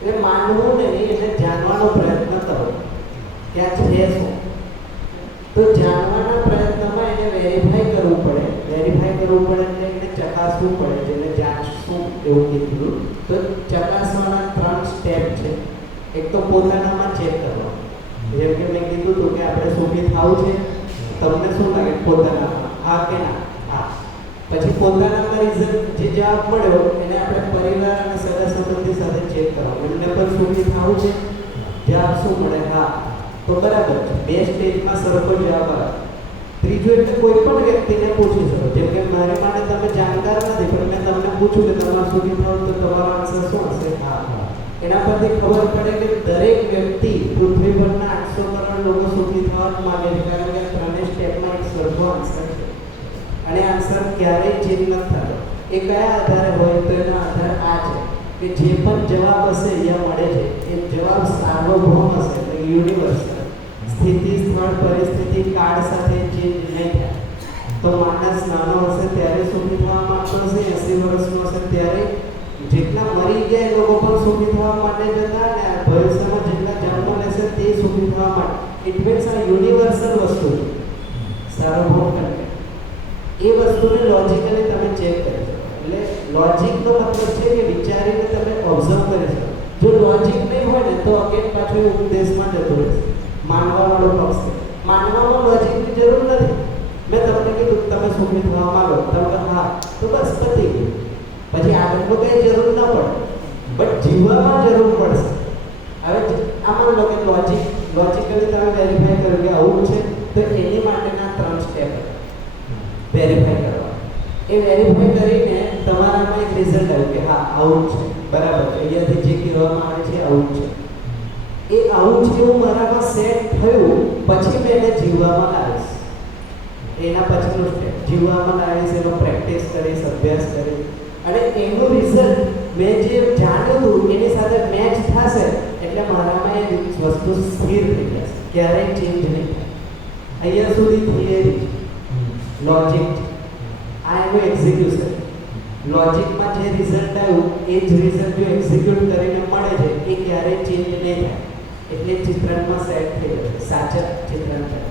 એટલે માનવું નહીં, એને જાણવાનો પ્રયત્ન કરો કે આ છે શું. તો જાણવાના પ્રયત્નમાં એને વેરીફાઈ કરવું પડે. વેરીફાઈ કરવું પડે એટલે એને ચકાસવું પડે, જેને જાણશું એવું કીધું. તો ચકાસવાના 3 સ્ટેપ છે. એક તો પોતાનામાં ચેક કરવાનું. જેમ કે મેં કીધું હતું કે આપણે સુખી થવું છે, તમને શું લાગે પોતાનામાં, હા કે ના? હા. પછી પોતાનામાં રિઝલ્ટ જે જવાબ મળ્યો એને આપણે પરિવાર અને સગા સંબંધી સાથે ચેક કરવાનું. એમને પણ સુખી થવું છે, જવાબ શું મળે? હા. તો બરાબર છે, 2 સ્ટેજમાં સરખો જવાબ આવે. ત્રીજું એટલે કોઈ પણ વ્યક્તિને પૂછી શકો. જેમ કે મારી માટે તમે જાણકાર નથી, પણ મેં તમને પૂછ્યું કે તમારે સુખી થવું તો તમારો આન્સર શું હશે? હા. એના પરથી ખબર પડે કે દરેક વ્યક્તિ પૃથ્વી પરના 800 કરોડ લોકો સુખી થવા જ માંગે છે, કારણ કે 3 સ્ટેપમાં એક સરખો આન્સર છે અને આન્સર ક્યારેય ચેન્જ નથી થતો. એ કયા આધારે હોય? તો એનો આધાર આ છે કે જે પણ જવાબ હશે અહીંયા મળે છે એ જવાબ સાર્વભૌમ હશે, એટલે યુનિવર્સલ. સ્થિતિ, સ્થળ, પરિસ્થિતિ, કાળ સાથે ચેન્જ નહીં થાય. તો માણસ નાનો હશે ત્યારે સુખી થવા માંગતો હશે, 80 વર્ષનો હશે ત્યારે. જેટલા મરી ગયા એ લોકો પણ સુખી થવા માટે જતા, અને ભવિષ્યમાં જેટલા જન્મ લેશે તે સુખી થવા માટે. ઇટ મીન્સ આ યુનિવર્સલ વસ્તુ છે, સાર્વભૌમ કન્ટેન્ટ. એ વસ્તુને લોજિકલી તમે ચેક કરી શકો. એટલે લોજિકનો મતલબ છે કે વિચારીને તમે ઓબ્ઝર્વ કરી શકો. જો લોજિક નહીં હોય ને તો અગેન પાછો એ ઉપદેશમાં જતો રહેશે. માનવાવાળો પક્ષ છે. માનવામાં લોજિકની જરૂર નથી. મેં તમને કીધું તમે સુખી થવા માંગો, તમે હા, તો બસ પતી ગયું. પછી આગળનો કંઈ જરૂર ન પડે, બટ જીવવામાં જરૂર પડશે. હવે આમાં લો કે લોજિકલી તમે વેરીફાઈ કર્યું કે આવું છે, તો એની માટેના 3 સ્ટેપ વેરીફાઈ કરવા. એ વેરીફાઈ કરીને તમારામાં એક રિઝલ્ટ આવ્યું કે હા આવું છે, બરાબર છે, અહીંયાથી જે કહેવામાં આવે છે આવું છે. એ આવું છે એવું મારામાં સેટ થયું, પછી મેં એને જીવવામાં લાવીશ. એના પછીનું સ્ટેપ જીવવામાં લાવીશ, એનો પ્રેક્ટિસ કરીશ, અભ્યાસ કરીશ, અને એનું રિઝલ્ટ મેં જે જાણ્યું હતું એની સાથે મેચ થશે એટલે મારામાં એ વસ્તુ સ્થિર થઈ જશે, ક્યારેય ચેન્જ નહીં થાય. અહીંયા સુધી થિયરી છે, લોજિક છે, આ એનું એક્ઝિક્યુશન. લોજિકમાં જે રિઝલ્ટ આવ્યું એ જ રિઝલ્ટ જો એક્ઝિક્યુટ કરીને મળે છે એ ક્યારેય ચેન્જ નહીં થાય. એટલે ચિત્રણમાં સેટ થઈ જશે, સાચા ચિત્રણ થાય.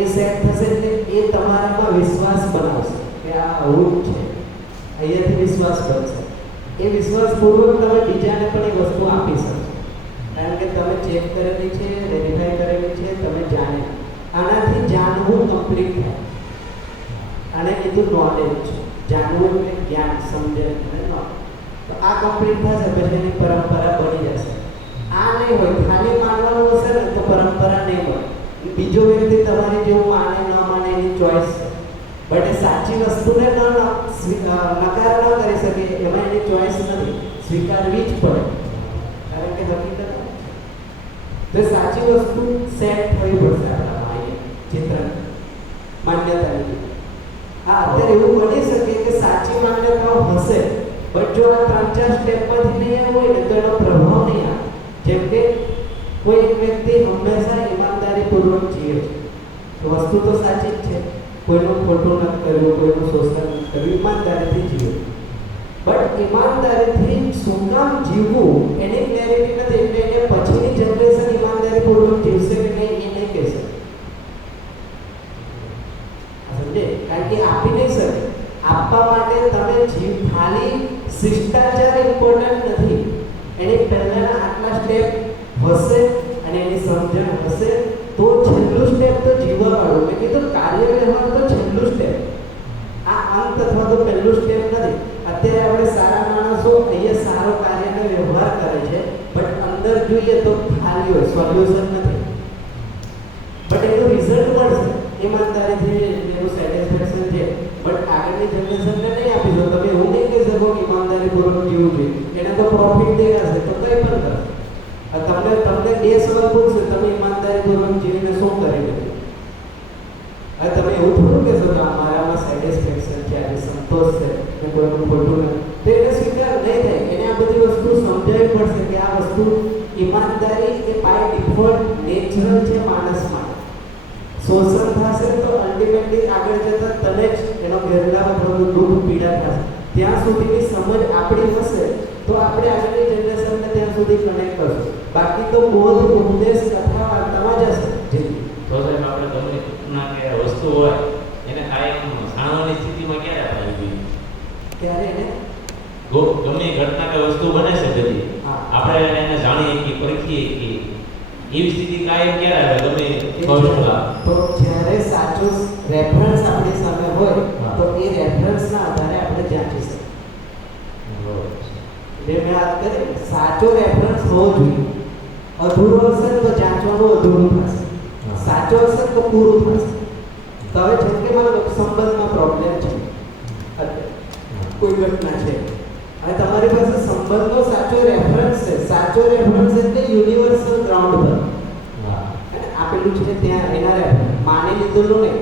એ સેટ થશે એટલે એ તમારામાં વિશ્વાસ બનાવશે કે આ આવું જ છે. અહીંયાથી વિશ્વાસ બનશે. એ વિશ્વાસપૂર્વક તમે બીજાને પણ એ વસ્તુ આપી શકશો, કારણ કે તમે ચેક કરેલી છે, વેરીફાઈ કરેલી છે, તમે જાણ્યા. આનાથી જાણવું કમ્પ્લીટ થાય. આને કીધું નોલેજ છે. જાણવું એટલે જ્ઞાન, સમજણ અને નોલેજ. તો આ કમ્પ્લીટ થશે પછી એની પરંપરા બની જશે. આ નહીં હોય, ખાલી માનવાનું હશે ને તો પરંપરા નહીં હોય. બીજો વ્યક્તિ તમારી જેવું માને ન માને એની ચોઈસ છે, બટ એ સાચી વસ્તુને નકાર ન કરી શકે, એમાં એની ચોઈસ નથી, સ્વીકારવી જ પડે, કારણ કે હકીકત તો સાચી વસ્તુ સેટ થવી પડશે આપણામાં. ચિત્રણ માન્યતાની હા અત્યારે એવું બની શકે કે સાચી માન્યતાઓ હશે, બટ જો આ 3-4 સ્ટેપ પરથી નહીં હોય ને તો એનો પ્રભાવ નહીં આવે. જેમ કે કોઈ એક વ્યક્તિ હંમેશા ઈમાનદારીપૂર્વક જીવે છે, તો વસ્તુ તો સાચી જ છે, કોઈનું ખોટું નથી કર્યું, કોઈનું શોષણ નથી કર્યું, ઈમાનદારીથી જીવે. બટ ઈમાનદારીથી શું કામ જીવવું એની ક્લેરિટી નથી, એટલે એને પછીની જનરેશન ઈમાનદારીપૂર્વક જીવશે કે નહીં એ નહીં કહી શકે. સમજે? કારણ કે આપી નહીં શકે. આપવા માટે તમે જીવ ખાલી શિષ્ટાચાર ઇમ્પોર્ટન્ટ નથી, એની પહેલાના આટલા સ્ટેપ હશે અને એની સમજણ હશે તો છેલ્લું સ્ટેપ તો જીવવાવાળું. મેં કીધું કાર્ય વ્યવહાર તો છેલ્લું સ્ટેપ, આ અંત અથવા તો પહેલું સ્ટેપ નથી. અત્યારે આપણે સારા માણસો અહીંયા સારો કાર્યનો વ્યવહાર કરે છે, બટ અંદર જોઈએ તો ખાલી હોય, સોલ્યુશન નથી. બટ એનું રિઝલ્ટ મળશે ઈમાનદારીથી, એનું સેટિસ્ફેક્શન છે, બટ આગળની જનરેશનને નહીં આપી દો. તમે એવું નહીં કહી શકો કે ઈમાનદારીપૂર્વક જીવવું જોઈએ, એને તો પ્રોફિટ દેખાશે તો કંઈ પણ કરશે. તમને 2 સવાલ પૂછશે, તમે ઈમાનદારીપૂર્વક જીવીને શું કરી લીધું? હવે તમે એવું થોડું કહેશો કે મારામાં સેટિસ્ફેક્શન છે, આજે સંતોષ છે, મેં કોઈનું ખોટું નથી, તો એને સ્વીકાર નહીં થાય. એને આ બધી વસ્તુ સમજાવવી પડશે કે આ વસ્તુ ઈમાનદારી એ બાય ડિફોલ્ટ નેચરલ છે માણસ માટે. શોષણ થશે તો અલ્ટિમેટલી આગળ જતાં તને જ એનો ગેરલાભ અથવા દુઃખ પીડા થશે. ત્યાં સુધીની સમજ આપણી હશે તો આપણે આગળની જનરેશનને ત્યાં સુધી કનેક્ટ કરશું. બાકી તો બોધ, ઉપદેશ, કથા વાર્તામાં જ હશે. તો સાહેબ આપણે ગમે ના કે વસ્તુ હોય એને કાયમ જાણવાની સ્થિતિમાં ક્યારે આવી જોઈએ? ત્યારે એને ગમે એ ઘટના કે વસ્તુ બને છે બધી હા. આપણે એને જાણીએ કે પરખીએ કે એવી સ્થિતિ કાયમ ક્યારે આવે ગમે ભવિષ્યમાં તો જ્યારે સાચો રેફરન્સ આપણી સામે હોય હા. તો એ રેફરન્સના આધારે આપણે જાણી શકીએ. જે મેં વાત કરી સાચો રેફરન્સ હોવો જોઈએ. અધૂરો હશે તો જાંચવાનું અધૂરું થશે. હા. સાચો હશે તો પૂરું થશે. તો હવે જેમ કે મારો સંબંધમાં પ્રોબ્લેમ છે અત્યારે કોઈ ઘટના છે અને તમારી પાસે સંબંધનો સાચો રેફરન્સ છે. સાચો રેફરન્સ એટલે યુનિવર્સલ ગ્રાઉન્ડ પર હા આપેલું છે ત્યાં એના રેફરન્સ માની લીધેલું નહીં.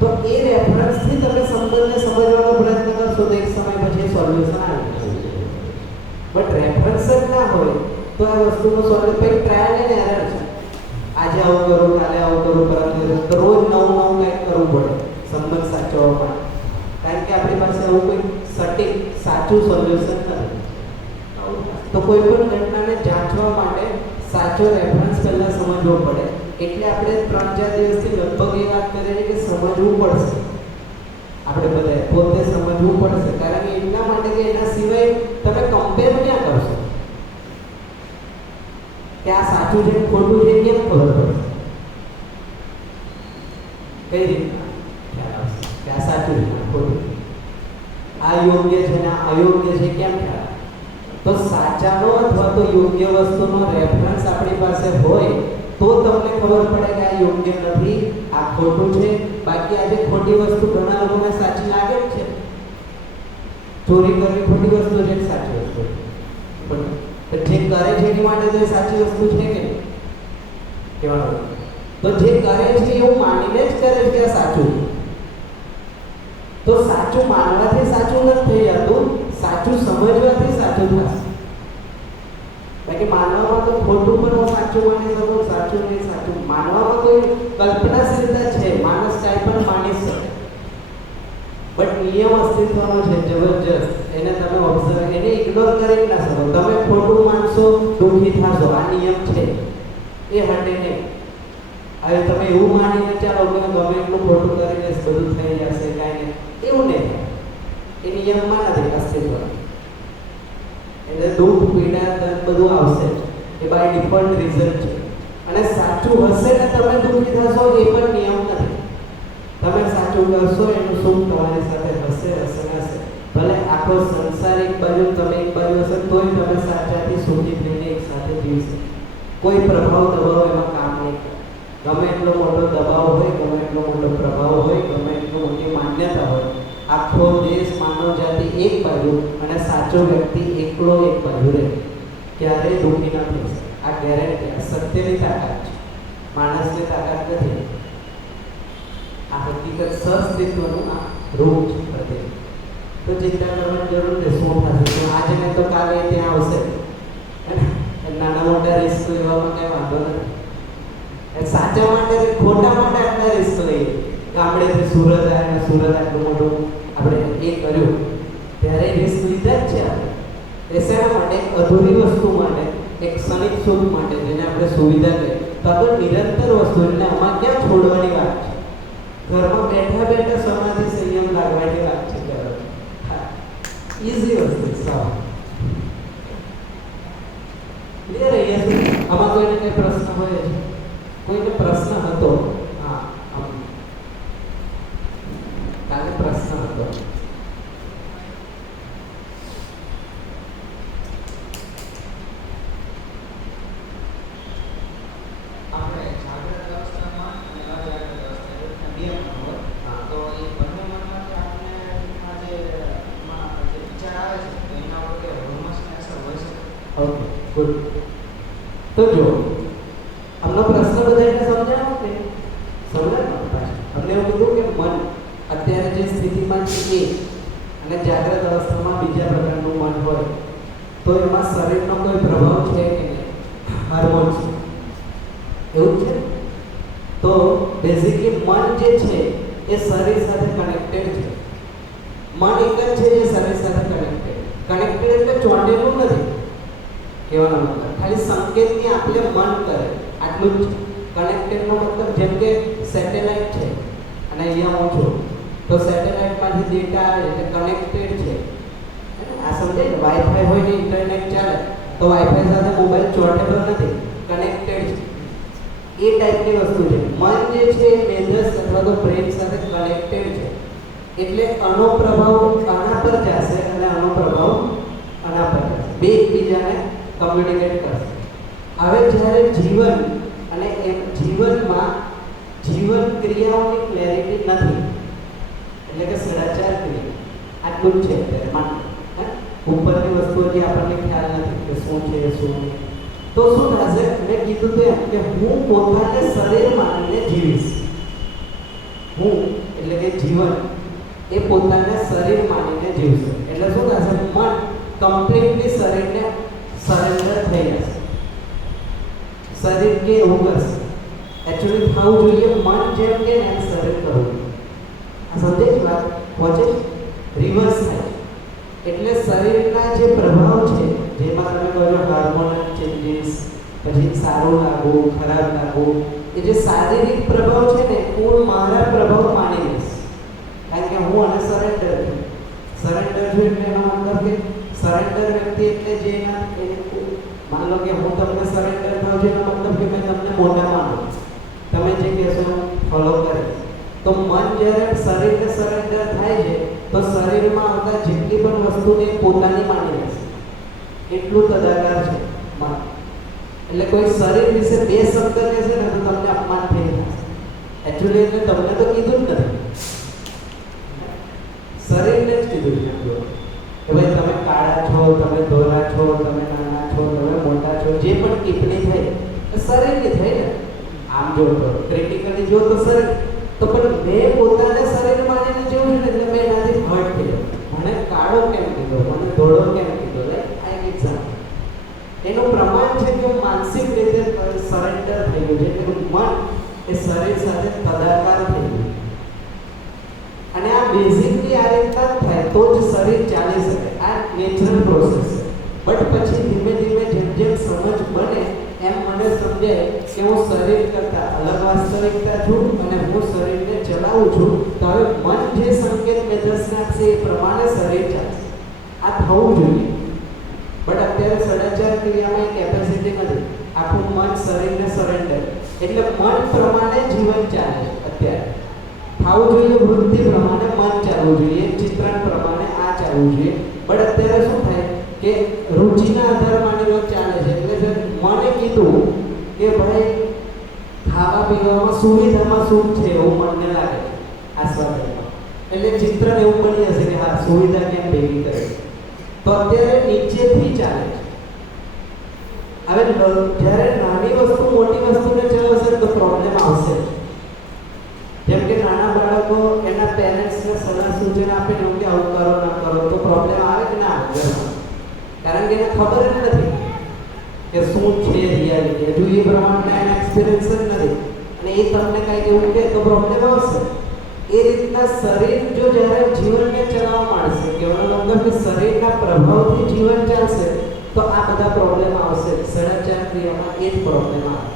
તો એ રેફરન્સથી તમે સંબંધને સમજવાનો પ્રયત્ન કરશો તો એક સમય પછી સોલ્યુશન આવી જશે. બટ રેફરન્સ જ ના હોય તો આ વસ્તુનો સોલ્યુશન પછી ટ્રાયલ એન્ડ એરર છે. આજે આવું કરું, કાલે આવું કરું, પરંતુ રોજ નવું કંઈક કરવું પડે સંબંધ સાચવવા માટે. કારણ કે આપણી પાસે આવું કોઈ સટીક સાચું સોલ્યુશન નથી. તો કોઈ પણ ઘટનાને જાંચવા માટે સાચો રેફરન્સ પહેલા સમજવો પડે. એટલે આપણે 3-4 દિવસથી લગભગ એ વાત કરીએ છીએ કે સમજવું પડશે. આપણે બધાએ પોતે સમજવું પડશે. કારણ કે એટલા માટે કે એના સિવાય તમે કમ્પેર ક્યાં કરશો કે આ સાચું છે ખોટું છે કેમ ખબર પડશે? કઈ રીતના ખ્યાલ આવશે કે આ સાચું છે આ ખોટું છે, આ યોગ્ય છે ને આ અયોગ્ય છે કેમ ખ્યાલ? તો સાચાનો અથવા તો યોગ્ય વસ્તુનો રેફરન્સ આપણી પાસે હોય તો તમને ખબર પડે કે આ યોગ્ય નથી, આ ખોટું છે. બાકી આજે ખોટી વસ્તુ ઘણા લોકોને સાચી લાગે જ છે. ચોરી કરવી ખોટી વસ્તુ છે કે સાચી વસ્તુ છે? પણ જે કરે છે એની માટે તો એ સાચી વસ્તુ છે કે નહીં? કહેવાનું તો જે કરે છે એવું માનીને જ કરે છે કે આ સાચું છે. તો સાચું માનવાથી સાચું નથી થઈ જતું, સાચું સમજવાથી સાચું થશે. બાકી માનવામાં તો ખોટું પણ હું સાચું માની શકું, સાચું નહીં સાચું માનવામાં કોઈ કલ્પનાશીલતા છે. માણસ કાંઈ પણ માની શકે. બટ નિયમ અસ્તિત્વનો છે જબરજસ્ત. એને તમે ઓબ્ઝર્વ એને ઇગ્નોર કરી ના શકો. તમે ખોટું માનશો દુઃખી થશો. આ નિયમ છે એ હટે નહીં. હવે તમે એવું માનીને ચાલો કે ગમે એટલું ખોટું કરીને બધું થઈ જશે કાંઈ નહીં, એવું નહીં. એ નિયમમાં નથી અસ્તિત્વ. એટલે દુઃખ પીડા દર્દ બધું આવશે એ બાય ડિફોલ્ટ રિઝલ્ટ છે. અને સાચું હશે ને તમે દુઃખી થશો એ પણ નિયમ નથી. તમે સાચું કરશો એનું સુખ તમારી સાથે હશે હશે ને હશે. ભલે આખો સંસાર એક બાજુ તમે એક બાજુ હશે તોય તમે સાચાથી સુખી થઈને એક સાથે જીવશો. કોઈ પ્રભાવ દબાવ એમાં કામ નહીં કરે. ગમે એટલો મોટો દબાવ હોય, ગમે એટલો મોટો પ્રભાવ હોય, ગમે એટલી મોટી માન્યતા હોય, આખો દેશ માનવ જાતિ એક બાજુ અને સાચો વ્યક્તિ એકલો એક બાજુ રહે ક્યારેય દુઃખી ન થઈ શકે. આ ગેરંટી, સત્યની તાકાત છે, માણસની તાકાત નથી. આ હકીકત સહઅસ્તિત્વનું આ રૂપ છે પ્રત્યેક. તો ચિંતા કરવાની જરૂર નથી શું થશે, તો આજે નહીં તો કાલે ત્યાં આવશે. નાના મોટા રિસ્ક લેવામાં કંઈ વાંધો નથી. સાચા માટે ખોટા માટે આટલા રિસ્ક લઈએ. ગામડેથી સુરત આવ્યા, સુરત આટલું મોટું આપણે એ કર્યું ત્યારે રિસ્ક લીધા જ છે આપણે. એ શેના માટે? અધૂરી વસ્તુ માટે, એક ક્ષણિક સુખ માટે, જેને આપણે સુવિધા કહીએ. તો આ તો નિરંતર વસ્તુ એટલે આમાં ક્યાં છોડવાની વાત છે? ઘરમાં બેઠા બેઠા સમાધિ સંયમ લાગવાની વાત છે. ઈઝી વસ્તુ સાવ ક્લિયર. અહીંયા આમાં કોઈને કઈ પ્રશ્ન હોય છે? કોઈને પ્રશ્ન હતો? હા, કાલે પ્રશ્ન હતો. આપણે જાગ્રત અવસ્થામાં અને અજાગ્રત અવસ્થા બે મન હોય. તો એ બંને મનમાંથી આપણે આ જે વિચાર આવે છે તો એના ઉપર રોમન્સની અસર હોય છે. Okay, good. તો જો આમનો પ્રશ્ન બધાને સમજાવો કે સમજાવો. અમને એવું કીધું કે મન અત્યારે જે સ્થિતિમાં છે એ અને જાગ્રત અવસ્થામાં બીજા પ્રકારનું મન હોય તો એમાં શરીરનો કોઈ પ્રભાવ છે કે નહીં? હાર્મોન્સ એવું છે. તો બેઝિકલી મન જે છે એ શરીર સાથે કનેક્ટેડ છે. મન એક જ છે જે શરીર સાથે કનેક્ટેડ એટલે ચોંટેલું નથી. કહેવાનો મતલબ ખાલી સંકેતની આપણે મન કરે આટલું જ. કનેક્ટેડનો મતલબ જેમ કે સેટેલાઇટ છે અને અહીંયા હું છું તો સેટેલાઇટમાંથી ડેટા આવે એટલે કનેક્ટેડ છે. આ સમય સમજે ને, વાઈફાઈ હોય ને ઇન્ટરનેટ ચાલે તો વાઈફાઈ સાથે મોબાઈલ ચોટેબલ નથી, કનેક્ટેડ છે. એ ટાઈપની વસ્તુ છે. મન જે છે એ મેધસ અથવા તો બ્રેન સાથે કનેક્ટેડ છે. એટલે આનો પ્રભાવ આના પર જશે અને આનો પ્રભાવ આના પર જશે. બે એકબીજાને કમ્યુનિકેટ કરશે. હવે જ્યારે જીવન અને એમ જીવનમાં જીવન ક્રિયાઓની ક્લેરિટી નથી, એટલે કે સદાચાર ક્રિયા આટલું જ છે અત્યારે ઉપરની વસ્તુઓ જે આપણને ખ્યાલ નથી કે શું છે શું નહીં, તો શું થશે? મેં કીધું તો એમ કે હું પોતાને શરીર માનીને જીવીશ. હું એટલે કે જીવન એ પોતાને શરીર માનીને જીવશે. એટલે શું થશે? મન કમ્પ્લીટલી શરીરને સરેન્ડર થઈ જશે. શરીર કે એવું કરશે. એકચ્યુઅલી થવું જોઈએ મન જેમ કે એમ શરીર કરવું. આ સમજે જ વાત પહોંચે? રિવર્સ થાય. એટલે શરીરના જે પ્રભાવ છે, જેમાં તમે કહો છો હાર્મોનલ ચેન્જીસ, પછી સારું લાગવું, ખરાબ લાગવું, એ જે શારીરિક પ્રભાવ છે ને હું મારા પ્રભાવ માની લઈશ. કારણ કે હું આને સરેન્ડર છું. સરેન્ડર છું એટલે એનો મતલબ કે સરેન્ડર વ્યક્તિ એટલે જે માન લો કે હું તમને સરેન્ડર થાઉં છું એનો મતલબ કે મેં તમને મોટા માનું, તમે જે કહેશો ફોલો કરે. તો મન જ્યારે શરીરને સરેન્ડર થાય છે તો શરીરમાં આવતા જેટલી પણ વસ્તુને પોતાની માની લેશે. એટલું તદાકાર છે મન. એટલે કોઈ શરીર વિશે બે શબ્દ કહેશે ને તો તમને અપમાન થઈ જશે. એકચ્યુઅલી એટલે તમને તો કીધું જ નથી, શરીરને જ કીધું છે કે ભાઈ તમે કાળા છો, તમે ધોળા છો, તમે નાના છો, તમે મોટા છો, જે પણ ટિપ્પણી થઈ શરીરની થઈ ને. આમ જો તો ક્રિટિકલી જો તો શરીર તો પણ મેં પોતાને શરીર માનીને જેવું છે એટલે મેં એનાથી હર્ટ થઈ ગયો. મને કાળો કેમ કીધો, મને ધોળો કેમ કીધો, આ એક એક્ઝામ્પલ. એનું પ્રમાણ છે કે હું માનસિક રીતે સરેન્ડર થઈ ગયું છે. એટલે મન એ શરીર સાથે તદાકાર થઈ ગયું. અને આ બેઝિકલી આ રીતના જ થાય તો જ શરીર ચાલી શકે. આ નેચરલ પ્રોસેસ છે. બટ પછી ધીમે ધીમે જેમ જેમ સમજ બને એમ મને સમજાય કે હું શરીર કરતાં અલગ વાસ્તવિકતા છું અને હું શરીરને ચલાવું છું. તો હવે મન જે સંકેત મેધસને આપશે એ પ્રમાણે શરીર ચાલશે. આ થવું જોઈએ. બટ અત્યારે સદાચાર ક્રિયામાં એ કેપેસિટી નથી. આખું મન શરીરને સરેન્ડર, એટલે મન પ્રમાણે જીવન ચાલે છે. અત્યારે થવું જોઈએ વૃત્તિ પ્રમાણે મન ચાલવું જોઈએ, ચિત્રણ પ્રમાણે આ ચાલવું જોઈએ. બટ અત્યારે શું થાય કે રુચિના આધાર માની ચાલે છે. એટલે મને કીધું કે ભાઈ ખાવા પીવામાં સુવિધામાં સુખ છે એવું મને લાગે છે આસ્વાદનમાં, એટલે ચિત્ર એવું બની જશે કે હા સુવિધા કેમ ભેગી કરે. તો અત્યારે નીચેથી ચાલે છે. હવે જ્યારે નાની વસ્તુ મોટી વસ્તુને ચલાવશે તો પ્રોબ્લેમ આવશે. જેમ કે નાના બાળકો એના પેરેન્ટ્સને સલાહ સૂચન આપે ને કે આવું કરો ના કરો તો પ્રોબ્લેમ આવે કે ના આવે? કારણ કે એને ખબર જ નથી કે શું છે રિયાલિટી. હજુ એ પ્રમાણે એના એક્સપિરિયન્સ જ નથી અને એ તમને કાંઈક એવું કહે તો પ્રોબ્લેમ આવશે. એ રીતના શરીર જો જ્યારે જીવનને ચલાવવા માંડશે, કહેવાનો મતલબ કે શરીરના પ્રભાવથી જીવન ચાલશે તો આ બધા પ્રોબ્લેમ આવશે. સદાચાર ક્રિયામાં એ જ પ્રોબ્લેમ આવે.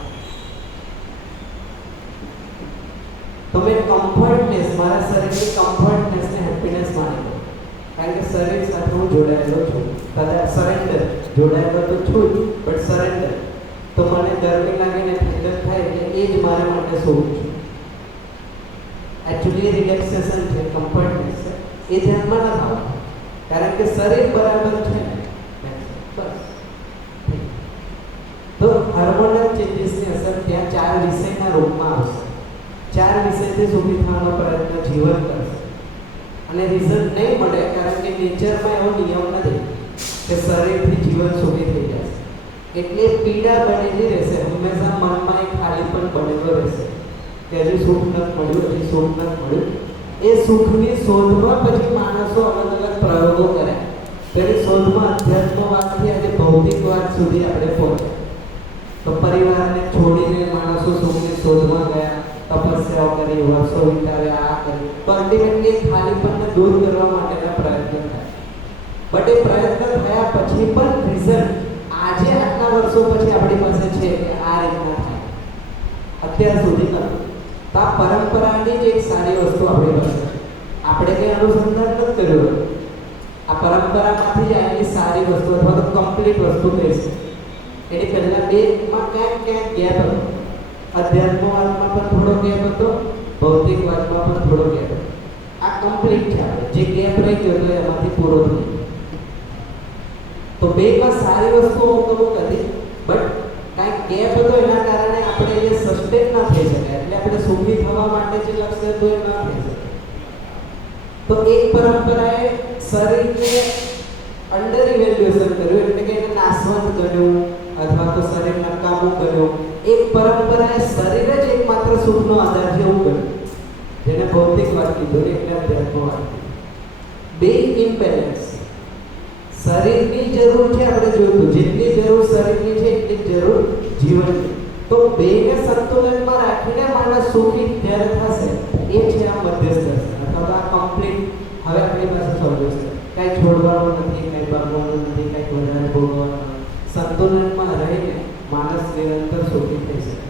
તો મેં કમ્ફર્ટનેસ, મારા શરીરની કમ્ફર્ટનેસને હેપીનેસ માની લો. કારણ કે શરીર સાથે હું જોડાયેલો છું. કદાચ સરેન્ડર જોડાયેલો તો છું જ, બટ સરેન્ડર. તો મને ગરમી લાગે ને ઠંડક થાય એટલે એ જ મારા માટે સુખ છે. એકચ્યુઅલી રિલેક્સેશન છે, કમ્ફર્ટનેસ છે. એ ધ્યાનમાં ન આવતું કારણ કે શરીર બરાબર છે ને બસ. તો હાર્મોનલ ચેન્જીસની અસર ત્યાં 4 વિષયના રૂપમાં આવશે. 4 વિષયથી સુખી થવાનો પ્રયત્ન જીવન કરશે અને રિઝલ્ટ નહીં મળે કારણ કે નેચરમાં એવો નિયમ નથી કે શરીરથી જીવન સુખી થઈ જશે. એટલે પીડા બનેલી રહેશે. હંમેશા મનમાં એક ખાલીપણ બનેલો રહેશે કે હજી સુખ નથી મળ્યું, હજી સુખ નથી મળ્યું. એ સુખની શોધમાં પછી માણસો અલગ અલગ પ્રયોગો કર્યા. તેની શોધમાં અધ્યાત્મવાદથી આજે ભૌતિકવાદ સુધી આપણે પહોંચ્યા. તો પરિવારને છોડીને માણસો સુખની શોધમાં ગયા, તપસ્યાઓ કરી, વર્ષો વિતાવ્યા, આ કરી. તો અલ્ટિમેટલી ખાલીપણને દૂર કરવા માટેના પ્રયત્ન થયા. બટ એ પ્રયત્ન થયા પછી પણ રિઝલ્ટ આજે આટલા વર્ષો પછી આપણી પાસે છે કે આ રીતના થાય. અત્યાર સુધી નથી. તો આ પરંપરાની જ એક સારી વસ્તુ આપણી પાસે છે. આપણે કંઈ અનુસંધાન નથી કર્યું. આ આ પરંપરામાંથી જ આવેલી સારી વસ્તુ અથવા તો કમ્પ્લીટ વસ્તુ કહીશું. એની પહેલા બેમાં ક્યાંક ગેપ હતો. અધ્યાત્મવાદમાં પણ થોડો ગેપ હતો, ભૌતિકવાદમાં પણ થોડો ગેપ હતો. આ કમ્પ્લીટ છે. આપણે જે ગેપ રહી ગયો હતો એમાંથી પૂરો થઈ ગયો. તો બેમાં સારી વસ્તુઓ અમુક હતી, બટ કાંઈક ગેપ હતો એના કારણે આપણે એ સસ્ટેન ના થઈ શકાય. એટલે આપણે સુખી થવા માટે જે લક્ષ્ય હતું એ ના થઈ શકે. તો એક પરંપરાએ શરીરને અંડર ઇવેલ્યુએશન કર્યું, એટલે કે એને નાશવંત કર્યું અથવા તો શરીર નકામું કર્યું. એક પરંપરાએ શરીર જ એકમાત્ર સુખનો આધાર છે એવું કર્યું, જેને ભૌતિકવાદ કીધું એટલે અધ્યાત્મવાદ કીધું. બે ઇમ્બેલેન્સ. શરીરની જરૂર છે, આપણે જોયું જેટલી જરૂર શરીરની છે એટલી જ જરૂર જીવનની. તો બેને સંતુલનમાં રાખીને માણસ સુખી ત્યારે થશે. એ છે આ મધ્યસ્થ દર્શન અથવા આ કમ્પ્લીટ. હવે આપણી પાસે સોલ્યુશન કાંઈ છોડવાનું નથી, કાંઈ ભાગવાનું નથી, કાંઈ વધારે ભોગવવાનું નથી. સંતુલનમાં રહીને માણસ નિરંતર સુખી થઈ શકે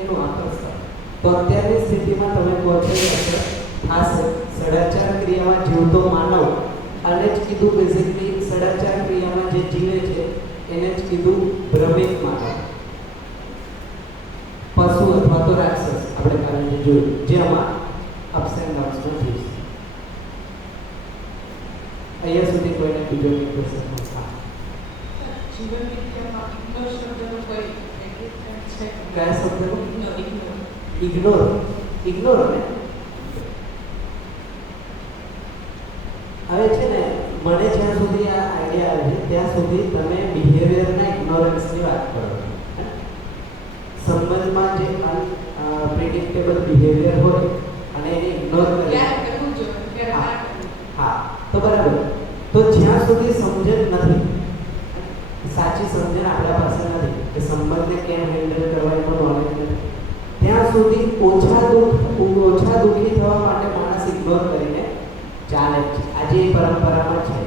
એનું આકર્ષણ. તો અત્યારની સ્થિતિમાં તમે કહો છો કે થશે સદાચાર ક્રિયામાં જીવતો માનવ, અને જ કીધું બેઝિકલી સદાચાર ક્રિયામાં જે જીવે છે એને જ કીધું ભ્રમિત માનવ, પશુ અથવા તો રાક્ષસ. આપણે કારણે જોયું જેમાં અપ્સ એન્ડ ડાઉન્સમાં જીવશે. અહીંયા સુધી કોઈને બીજો કોઈ ક્વેશ્ચન નથી? જીવન વિદ્યામાં ઇગ્નોર શબ્દનો કોઈ એગ્રીમેન્ટ છે? કયા શબ્દનો? ઇગ્નોર. ઇગ્નોર. ઇગ્નોર ને હવે છે ને, મને જ્યાં સુધી આ આઈડિયા આવે છે ત્યાં સુધી તમે બિહેવિયરના ઇગ્નોરન્સની વાત કરો. સંબંધમાં જે અનપ્રિડિક્ટેબલ બિહેવિયર હોય અને એને ઇગ્નોર કરી ક્યારે કરવું જોઈએ, ક્યારે ના કરવું. હા, તો બરાબર. તો જ્યાં સુધી સમજણ નથી, સાચી સમજણ આપણા પાસે નથી કે સંબંધને કેમ હેન્ડલ કરવા એનો નોલેજ નથી, ત્યાં સુધી ઓછા દુઃખી થવા માટે માણસ ઇગ્નોર કરીને ચાલે છે. આજે એ પરંપરામાં છે.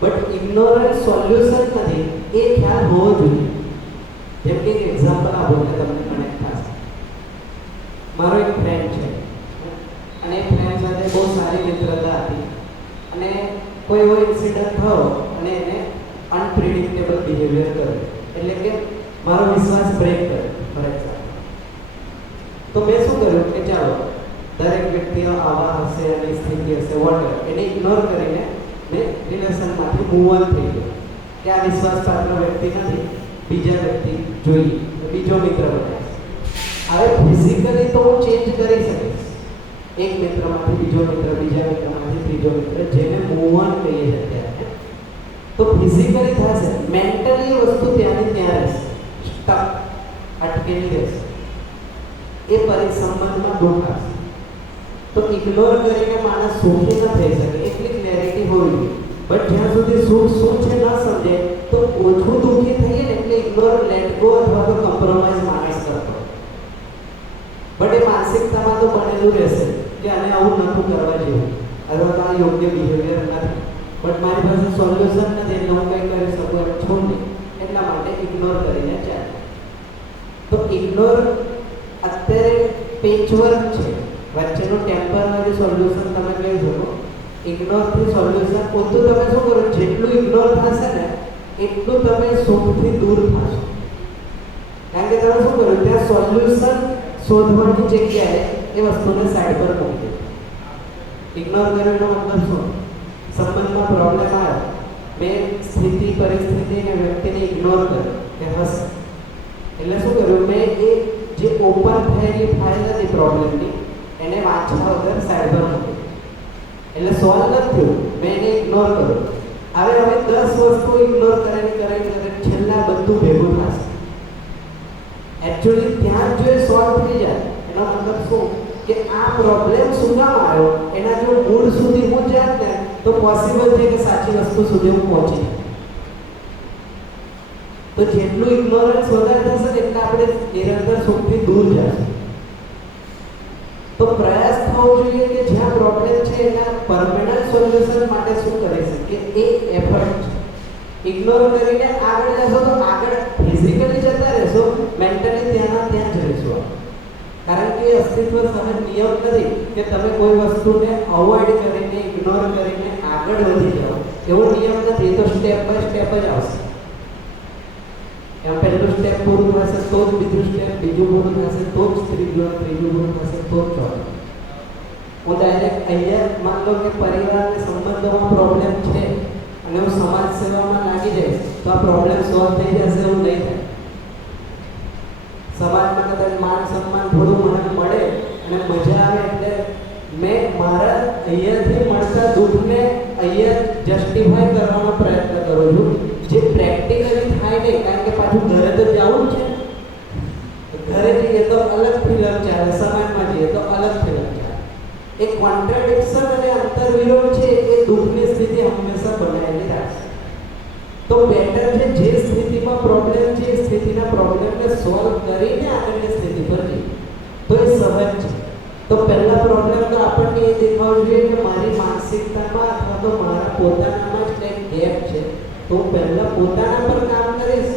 બટ ઇગ્નોરન્સ સોલ્યુશન નથી, એ ખ્યાલ હોવો જોઈએ. જેમ કે એક એક્ઝામ્પલ આપો કે તમને કનેક્ટ થશે. મારો એક ફ્રેન્ડ છે અને એ ફ્રેન્ડ સાથે બહુ સારી મિત્રતા હતી, અને કોઈ એવો ઇન્સિડન્ટ થયો અને એને અનપ્રિડિક્ટેબલ બિહેવિયર કર્યો, એટલે કે મારો વિશ્વાસ બ્રેક કર્યો ફોર એક્ઝામ્પલ. તો મેં શું કર્યું કે ચાલો દરેક વ્યક્તિનો આવા હશે અને સ્થિતિ હશે વોટર, એને ઇગ્નોર કરીને મેં રિલેશનમાંથી મૂવ ઓન થઈ ગયો કે આ વિશ્વાસપાત્ર વ્યક્તિ નથી, બીજા વ્યક્તિ જોઈએ, બીજો મિત્ર બનાવીશ. હવે ફિઝિકલી તો હું ચેન્જ કરી શકીશ, એક મિત્રમાંથી બીજો મિત્ર, બીજા મિત્રમાંથી ત્રીજો મિત્ર, જેને મૂવ ઓન કહીએ છીએ અત્યારે. તો ફિઝિકલી થશે, મેન્ટલી વસ્તુ ત્યાંની ત્યાં રહેશે, સ્ટક અટકેલી રહેશે. એ પરિસંબંધમાં દુઃખ આવશે. તો ઇગ્નોર કરીને માણસ સુખી ન થઈ શકે, એટલી ક્લેરિટી હોવી જોઈએ. બટ જ્યાં સુધી સુખ શું છે ન સમજે તો ઓછું દુઃખી થઈએ ને એટલે ઇગ્નોર, લેટ ગો અથવા તો કોમ્પ્રોમાઇઝ માણસ કરતો. બટ એ માનસિકતામાં તો બનેલું રહેશે કે આને આવું નહોતું કરવા જેવું, અથવા તો આ યોગ્ય બિહેવિયર નથી, બટ મારી પાસે સોલ્યુશન નથી એટલે હું કંઈ કરી શકું એમ છું નહીં, એટલા માટે ઇગ્નોર કરીને ચાલે. તો ઇગ્નોર અત્યારે પેચવર્ક છે, વચ્ચેનું ટેમ્પરરી સોલ્યુશન તમે કહી શકો. ઇગ્નોરથી સોલ્યુશન પોતું તમે શું કરો, જેટલું ઇગ્નોર થશે ને એટલું તમે સુખથી દૂર થશો. કારણ કે તમે શું કરો, ત્યાં સોલ્યુશન શોધવાની જગ્યાએ એ વસ્તુને સાઈડ પર મૂકી દો. ઇગ્નોર કરવાનો મતલબ શું? સંબંધમાં પ્રોબ્લેમ આવ્યો, મેં સ્થિતિ પરિસ્થિતિ અને વ્યક્તિને ઇગ્નોર કર્યો કે હસ, એટલે શું કર્યું, મેં એ જે ઓપન થયેલી ફાઇલ હતી પ્રોબ્લેમની એને વાંચવા વગર સાઈડ પર મૂકી, એટલે સોલ્વ નથી થયું, મેં એને ઇગ્નોર કર્યો. હવે 10 વસ્તુ ઇગ્નોર કરીને છેલ્લા બધું ભેગું થશે. એકચ્યુઅલી ત્યાં જો એ સોલ્વ થઈ જાય એનો મતલબ શું કે આ પ્રોબ્લેમ શું કામ આવ્યો એના જો મૂળ સુધી હું જાય ને તો પોસિબલ છે કે સાચી વસ્તુ સુધી હું પહોંચી. તો જેટલું ઇગ્નોરન્સ વધારે થશે ને એટલે આપણે નિરંતર સુખથી દૂર જશું. તો પ્રયાસ થવો જોઈએ કે જ્યાં પ્રોબ્લેમ છે એના પરમેનન્ટ સોલ્યુશન માટે શું કરી શકીએ, એ એફર્ટ છે. ઇગ્નોર કરીને આગળ જશો તો આગળ ફિઝિકલી જતા રહેશો, મેન્ટલી ત્યાં જ રહેશો. કારણ કે અસ્તિત્વ સહજ નિયમ નથી કે તમે કોઈ વસ્તુને અવોઇડ કરીને, ઇગ્નોર કરીને આગળ વધી જાઓ એવો નિયમ નથી, એ તો સ્ટેપ બાય સ્ટેપ જ આવશે. એમ પહેલું સ્ટેપ પૂરું થશે તો જ બીજું સ્ટેપ, બીજું પૂરું થશે તો જ ત્રીજું પૂરું થશે તો જ ચોથું. હું ડાયરેક્ટ અહીંયા માન લો કે પરિવાર અને સંબંધોમાં પ્રોબ્લેમ છે અને હું સમાજ સેવામાં લાગી જઈશ તો આ પ્રોબ્લેમ સોલ્વ થઈ જશે એવું નહીં થાય. સમાજમાં કદાચ માન સન્માન થોડું મને મળે અને મજા આવે એટલે મેં મારા અહીંયાથી મળતા દુઃખને અહીંયા જસ્ટિફાય કરવાનો પ્રયત્ન કરું છું, જે પ્રેક્ટિકલી થાય નહીં. કારણ કે પાછું ઘરે તો જવું છે, ઘરે જઈએ તો અલગ ફિલ્મ ચાલે, સમાજમાં જઈએ તો અલગ ફિલ્મ ચાલે. એક કોન્ટ્રાડિક્શન અને અંતરવિરોધ છે એ દુઃખની સ્થિતિ હંમેશા બનાવેલી રાખશે. તો બેટર છે જે સ્થિતિમાં પ્રોબ્લેમ છે એ સ્થિતિના પ્રોબ્લેમને સોલ્વ કરીને આગળની સ્થિતિ પર જઈએ તો એ સહજ છે. તો પહેલા પ્રોબ્લેમ તો આપણને એ દેખાવું જોઈએ કે મારી માનસિકતામાં અથવા તો મારા પોતાનામાં જ કંઈક ગેપ છે. તો પહેલા પોતાના પર કામ કરીશ,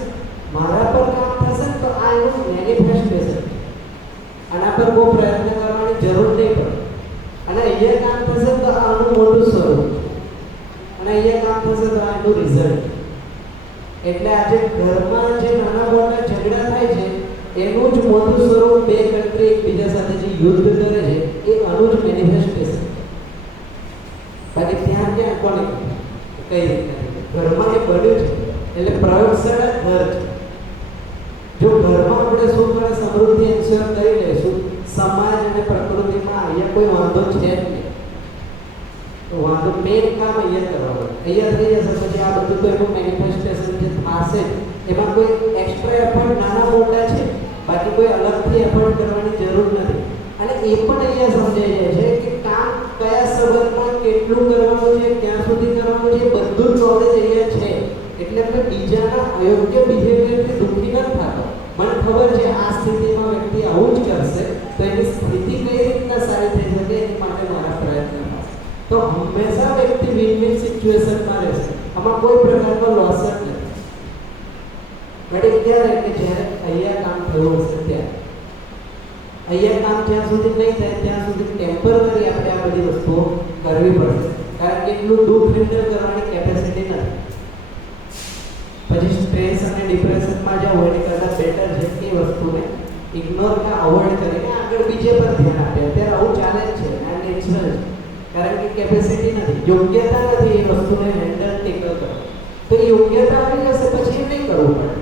મારા પર કામ થશે તો આ એનું મેનિફેસ્ટેશન. આના પર બહુ પ્રયત્ન કરવાની જરૂર નહીં પડે. અને અહીંયા કામ થશે તો આનું મોટું સ્વરૂપ છે, અને અહીંયા કામ થશે તો આનું રિઝલ્ટ. એટલે આજે ઘરમાં જે નાના મોટા ઝઘડા થાય છે એનું જ મોટું સ્વરૂપ બે કન્ટ્રી એકબીજા સાથે જે યુદ્ધ કરે છે એ આનું જ મેનિફેસ્ટેશન. બાકી ત્યાં ક્યાં કોને કઈ રીતે ઘરમાં એ બન્યું છે એટલે પ્રયોગશાળા ઘર છે. જો ઘરમાં આપણે સુખ અને સમૃદ્ધિ એન્શ્યોર કરી લઈશું, સમાજ અને પ્રકૃતિમાં અહીંયા કોઈ વાંધો છે જ નહીં. તો વાંધો મેન કામ અહીંયા કરવાનું, અહીંયા થઈ જશે. પછી આ બધું તો એનું મેનિફેસ્ટેશન જે થશે એમાં કોઈ એક્સ્ટ્રા એફર્ટ નાના મોટા છે, બાકી કોઈ અલગથી એફર્ટ કરવાની જરૂર નથી. અને એ પણ અહીંયા સમજાઈ જાય છે કે કામ કયા સંબંધમાં કેટલું કરવાનું છે, ક્યાં સુધી કરવાનું છે, બધું જ નોલેજ અહીંયા છે. એટલે આપણે બીજાના અયોગ્ય બિહેવિયરથી દુઃખી ન થતો. મને ખબર છે આ સ્થિતિમાં વ્યક્તિ આવું જ કરશે તો એની સ્થિતિ કઈ રીતના સારી થઈ શકે એની માટે મારા પ્રયત્ન થશે. તો હંમેશા વ્યક્તિ વિન-વિન સિચ્યુએશનમાં રહેશે, આમાં કોઈ પ્રકારનો લોસ જ નથી. બટ ક્યારે કે જ્યારે અહીંયા કામ થયું હશે ત્યારે, અહીંયા કામ જ્યાં સુધી નહીં થાય ત્યાં સુધી ટેમ્પરરી આપણે આ બધી વસ્તુઓ કરવી પડશે. કારણ કે એટલું દુઃખ હેન્ડલ કરવાની કેપેસિટી નથી. પછી સ્ટ્રેસ અને ડિપ્રેશનમાં જાવ એટલે કરતાં બેટર છે કે વસ્તુને ઇગ્નોર કે અવોઇડ કરીને આગળ બીજે પર ધ્યાન આપે. અત્યારે આવું ચાલે જ છે, આ નેચરલ છે. કારણ કે કેપેસિટી નથી, યોગ્યતા નથી એ વસ્તુને હેન્ડલ ટેકલ કરો. તો એ યોગ્યતા આવી જશે પછી એ નહીં કરવું પડે.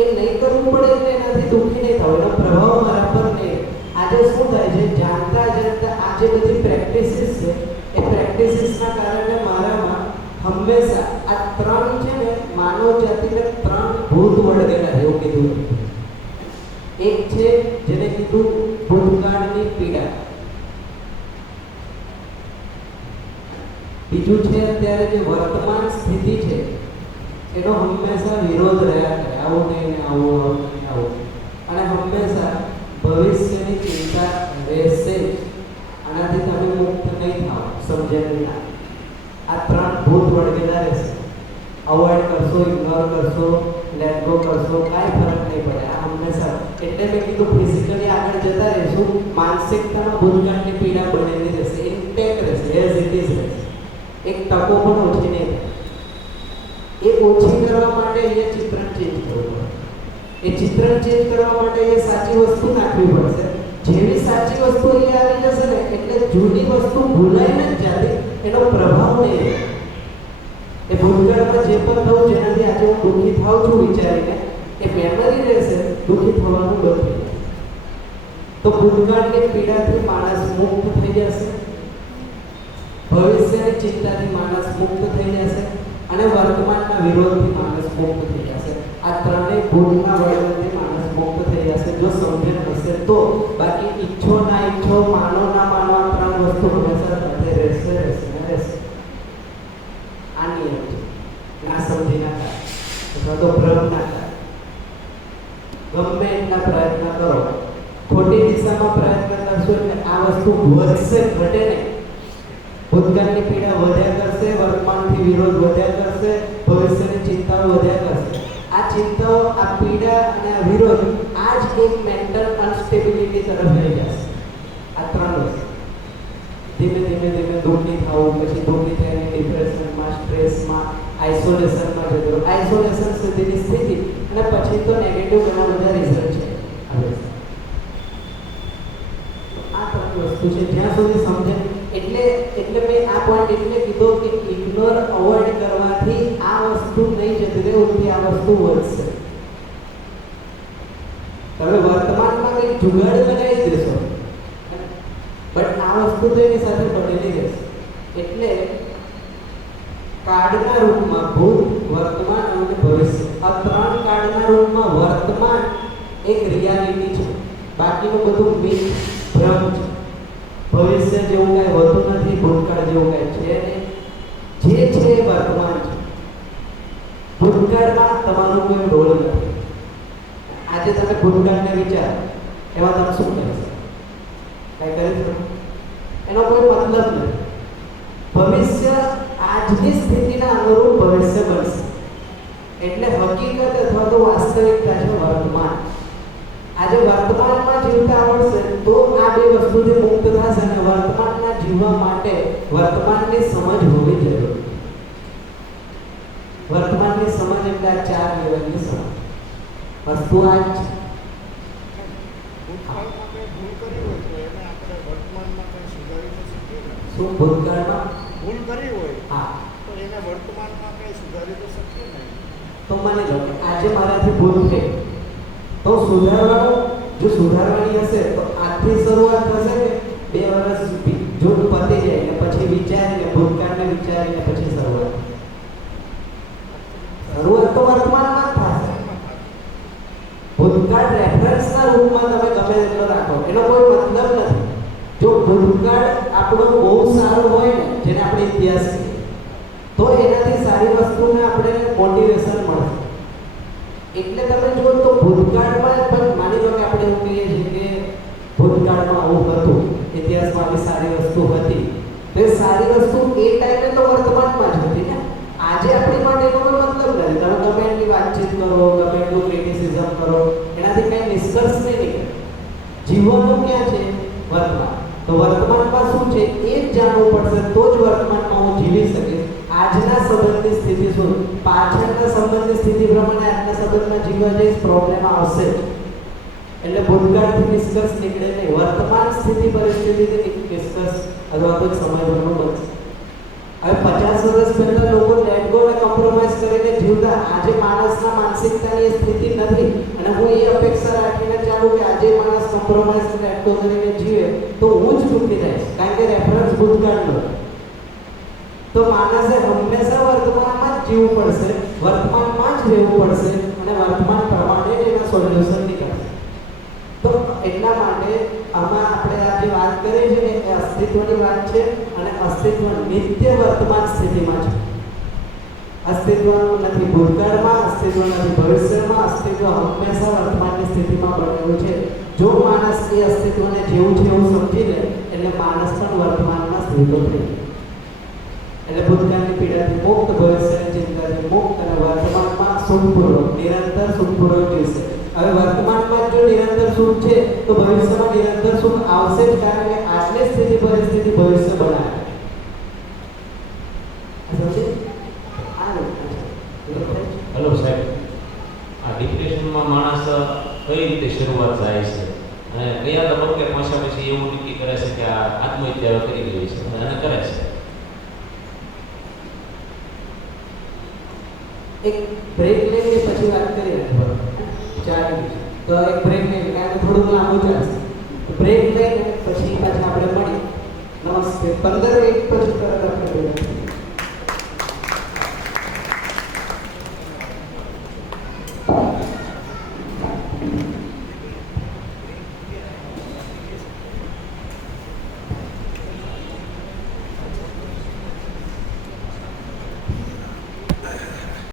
એ નહીં કરવું પડે એટલે એનાથી દુઃખી નહીં થવું, એનો પ્રભાવ મારા પર નહીં. આજે શું થાય છે, જાણતા જાણતા આ જે બધી પ્રેક્ટિસીસ છે એ પ્રેક્ટિસીસના કારણે મારામાં હંમેશા આ ત્રણ છે ને માનવ જાતિને ત્રણ ભૂત વળગેલા છે એવું કીધું. એક છે જેને કીધું ભૂતકાળની પીડા, બીજું છે અત્યારે જે વર્તમાન સ્થિતિ છે એનો હંમેશા વિરોધ રહ્યા કરે, આવું નહીં ને આવું, આવું નહીં આવું. અને હંમેશા ભવિષ્યની ચિંતા રહેશે જ. આનાથી તમે મુક્ત નહીં થાવ સમજ્યા વિના. આ ત્રણ ભૂત વળગેલા રહેશે. અવોઇડ કરશો, ઇગ્નોર કરશો, લેટ ગો કરશો, કાંઈ ફરક નહીં પડે. આ હંમેશા, એટલે મેં કીધું ફિઝિકલી આગળ જતા રહીશું, માનસિકતામાં ભૂતકાળની પીડા બનેલી રહેશે, ઇન્ટેક રહેશે, એઝ ઇટ ઇઝ રહેશે. એક તકો પણ ઓછી નહીં થાય. એ ઓછી કરવા માટે અહીંયા ચિત્રણ ચેન્જ કરવું પડે. એ ચિત્રણ ચેન્જ કરવા માટે એ સાચી વસ્તુ નાખવી પડશે. જેવી સાચી વસ્તુ અહીંયા આવી જશે ને એટલે જૂની વસ્તુ ભૂલાઈને જ જાતી, એનો પ્રભાવ નહીં રહે. એ ભૂતકાળમાં જે પણ થયું જેનાથી આજે હું દુઃખી થાઉં છું વિચારીને એ મેમરી રહેશે, દુઃખી થવાનું બંધ થઈ જશે. તો ભૂતકાળની પીડાથી માણસ મુક્ત થઈ જશે, ભવિષ્યની ચિંતાથી માણસ મુક્ત થઈ જશે અને વર્તમાનના વિરોધથી માણસ મુક્ત થઈ જશે. આ ત્રણેય ભૂતના વળગણથી માણસ મુક્ત થઈ જશે જો સમજણ હશે તો. બાકી ઈચ્છો ના ઈચ્છો, માનો ના માનો, આ ત્રણ વસ્તુ હંમેશા સાથે રહેશે રહેશે. આ નિયમ છે. ના સમજી ના થાય અથવા તો ભ્રમ ના થાય. ગમે એટલા પ્રયત્ન કરો, ખોટી દિશામાં પ્રયત્ન કરશો એટલે આ વસ્તુ વધશે, ઘટે નહીં. ભૂતકાળની પીડા વધ્યા કરશે, વર્તમાનથી વિરોધ વધ્યા કરશે, ભવિષ્યની ચિંતાઓ વધ્યા કરશે. આ ચિંતાઓ, આ પીડા અને આ વિરોધ આ જ એક મેન્ટલ અનસ્ટેબિલિટી તરફ લઈ જશે. આ ત્રણ વસ્તુ ધીમે ધીમે ધીમે દુઃખી થવું, પછી દુઃખી થઈને ડિપ્રેશનમાં, સ્ટ્રેસમાં આઇસોલેશનમાં જતો રહો. આઇસોલેશન સુધીની સ્થિતિ અને પછી તો નેગેટિવ ઘણા બધા રિઝલ્ટ છે આવે છે. આ ત્રણ વસ્તુ છે જ્યાં સુધી સમજે એટલે મેં આ પોઈન્ટ એટલે કીધો કે ઇગ્નોર અવોઇડ કરવાથી આ વસ્તુ નહીં જતી રહે, ઉલટી આ વસ્તુ વધશે. તમે વર્તમાનમાં કંઈક જુગાડ લગાવી દેશો બટ આ વસ્તુ તો એની સાથે પડેલી રહેશે. એટલે કાર્ડના રૂપમાં ભૂત, વર્તમાન અને ભવિષ્ય, આ ત્રણ કાર્ડના રૂપમાં વર્તમાન એક રિયાલિટી છે, બાકીનું બધું મિથ, ભ્રમ છે. ભવિષ્ય જેવું કાંઈ હોતું નથી, ભૂતકાળ જેવું કાંઈ છે નહીં. જે છે એ વર્તમાન છે. ભૂતકાળમાં તમારો કોઈ રોલ નથી. આજે તમે ભૂતકાળને વિચાર એમાં તમે શું કરશો? કાંઈ કરી શકો? એનો કોઈ મતલબ નથી. ભવિષ્ય આજની સ્થિતિના અનુરૂપ ભવિષ્ય બનશે. એટલે હકીકત અથવા તો વાસ્તવિકતા છે વર્તમાન. આજે વર્તમાનમાં જીવતા આવડશે તો આ બે વસ્તુથી મુક્ત થશે અને વર્તમાનના જીવવા માટે વર્તમાનની સમજ હોવી જરૂરી. વર્તમાનની સમજ એટલે આ ચાર લેવલની સમજ. વસ્તુ આ જ છે. ભૂતકાળમાં કંઈ ભૂલ કરી હોય તો એને આપણે વર્તમાનમાં કંઈ સુધારી તો શકીએ ને. શું ભૂતકાળમાં ભૂલ કરી હોય હા તો એને વર્તમાનમાં કંઈ સુધારી તો શકીએ ને. તો માની લો કે આજે મારાથી ભૂલ થઈ તો સુધારવાનું, જો સુધારવાની હશે તો આજથી શરૂઆત થશે કે 2 વર્ષ જો પતી જાય ને પછી વિચારીને ભૂતકાળને વિચારીને પછી શરૂઆત તો વર્તમાનમાં જ થશે. ભૂતકાળ રેફરન્સના રૂપમાં તમે ગમે તેટલો રાખો એનો કોઈ મતલબ નથી. જો ભૂતકાળ આપણો બહુ સારો હોય ને જેને આપણે ઇતિહાસ કહીએ તો એનાથી સારી વસ્તુને આપણે મોટિવેશન મળશે. એટલે તમે જુઓ તો ભૂતકાળમાં પણ માની લો કે આપણે એવું કહીએ છીએ કે ભૂતકાળમાં આવું હતું, ઇતિહાસમાં આવી સારી વસ્તુ હતી, તો એ સારી વસ્તુ એ ટાઈમે તો વર્તમાનમાં જ હતી ને. આજે આપણી માટે એનો કોઈ મતલબ નથી. તમે ગમે એટલી વાતચીત કરો, ગમે એટલું ક્રિટિસિઝમ કરો, એનાથી કંઈ નિષ્કર્ષ નહીં નીકળે. જીવવાનું ક્યાં છે? વર્તમાન. તો વર્તમાનમાં શું છે એ જ જાણવું પડશે તો જ વર્તમાનમાં હું જીવી શકીશ. આજના સંબંધની સ્થિતિ શું, પાછળના સંબંધની સ્થિતિ પ્રમાણે આજના સંબંધમાં જીવવા જઈશ પ્રોબ્લેમ આવશે. એટલે ભૂતકાળથી નિષ્કર્ષ નીકળે નહીં, વર્તમાન સ્થિતિ પરિસ્થિતિથી નિષ્કર્ષ અથવા તો સમજવાનું બનશે. હવે 50 વર્ષ પહેલા લોકો લેટ ગો અને કોમ્પ્રોમાઇઝ કરીને જીવતા. આજે માણસના માનસિકતાની એ સ્થિતિ નથી અને હું એ અપેક્ષા રાખીને ચાલુ કે આજે માણસ કોમ્પ્રોમાઇઝ લેટ ગો કરીને જીવે તો હું જ દુઃખી થઈશ, કારણ કે રેફરન્સ ભૂતકાળનો. તો માણસે હંમેશા વર્તમાનમાં જ જીવવું પડશે, વર્તમાનમાં જ રહેવું પડશે અને વર્તમાન પ્રમાણે જ એના સોલ્યુશન નીકળશે. તો એટલા માટે આમાં આપણે આ જે વાત કરી છે ને એ અસ્તિત્વની વાત છે અને અસ્તિત્વ નિત્ય વર્તમાન સ્થિતિમાં છે. અસ્તિત્વ નથી ભૂતકાળમાં, અસ્તિત્વ નથી ભવિષ્યમાં, અસ્તિત્વ હંમેશા વર્તમાનની સ્થિતિમાં બનેલું છે. જો માણસ એ અસ્તિત્વને જેવું છે એવું સમજી લે એટલે માણસ પણ વર્તમાનમાં સ્થિત થઈ. એટલે ભૂતકાળની પીડાથી મુક્ત, ભવિષ્યની ચિંતાથી મુક્ત અને વર્તમાનમાં સુખપૂર્વક નિરંતર સુખપૂર્વક જીવશે. હવે વર્તમાનમાં જો નિરંતર સુખ છે તો ભવિષ્યમાં નિરંતર સુખ આવશે જ, કારણ કે આજની સ્થિતિ પરિસ્થિતિ ભવિષ્ય બનાવે. હેલો સાહેબ, આ ડિપ્રેશનમાં માણસ કઈ રીતે શરૂઆત થાય છે અને કયા તબક્કે પાછા પછી એવું નક્કી કરે છે કે આ આત્મહત્યા કરી લેવી છે અને કરે છે? એક બ્રેક લઈને પછી વાત કરીએ. 4 મિનિટ તો એક બ્રેક લઈને, કારણ કે થોડું લાંબુ ચાલશે. બ્રેક લઈને પછી પાછા આપણે મળીએ. નમસ્તે. 15 મિનિટ પછી તરત આપણે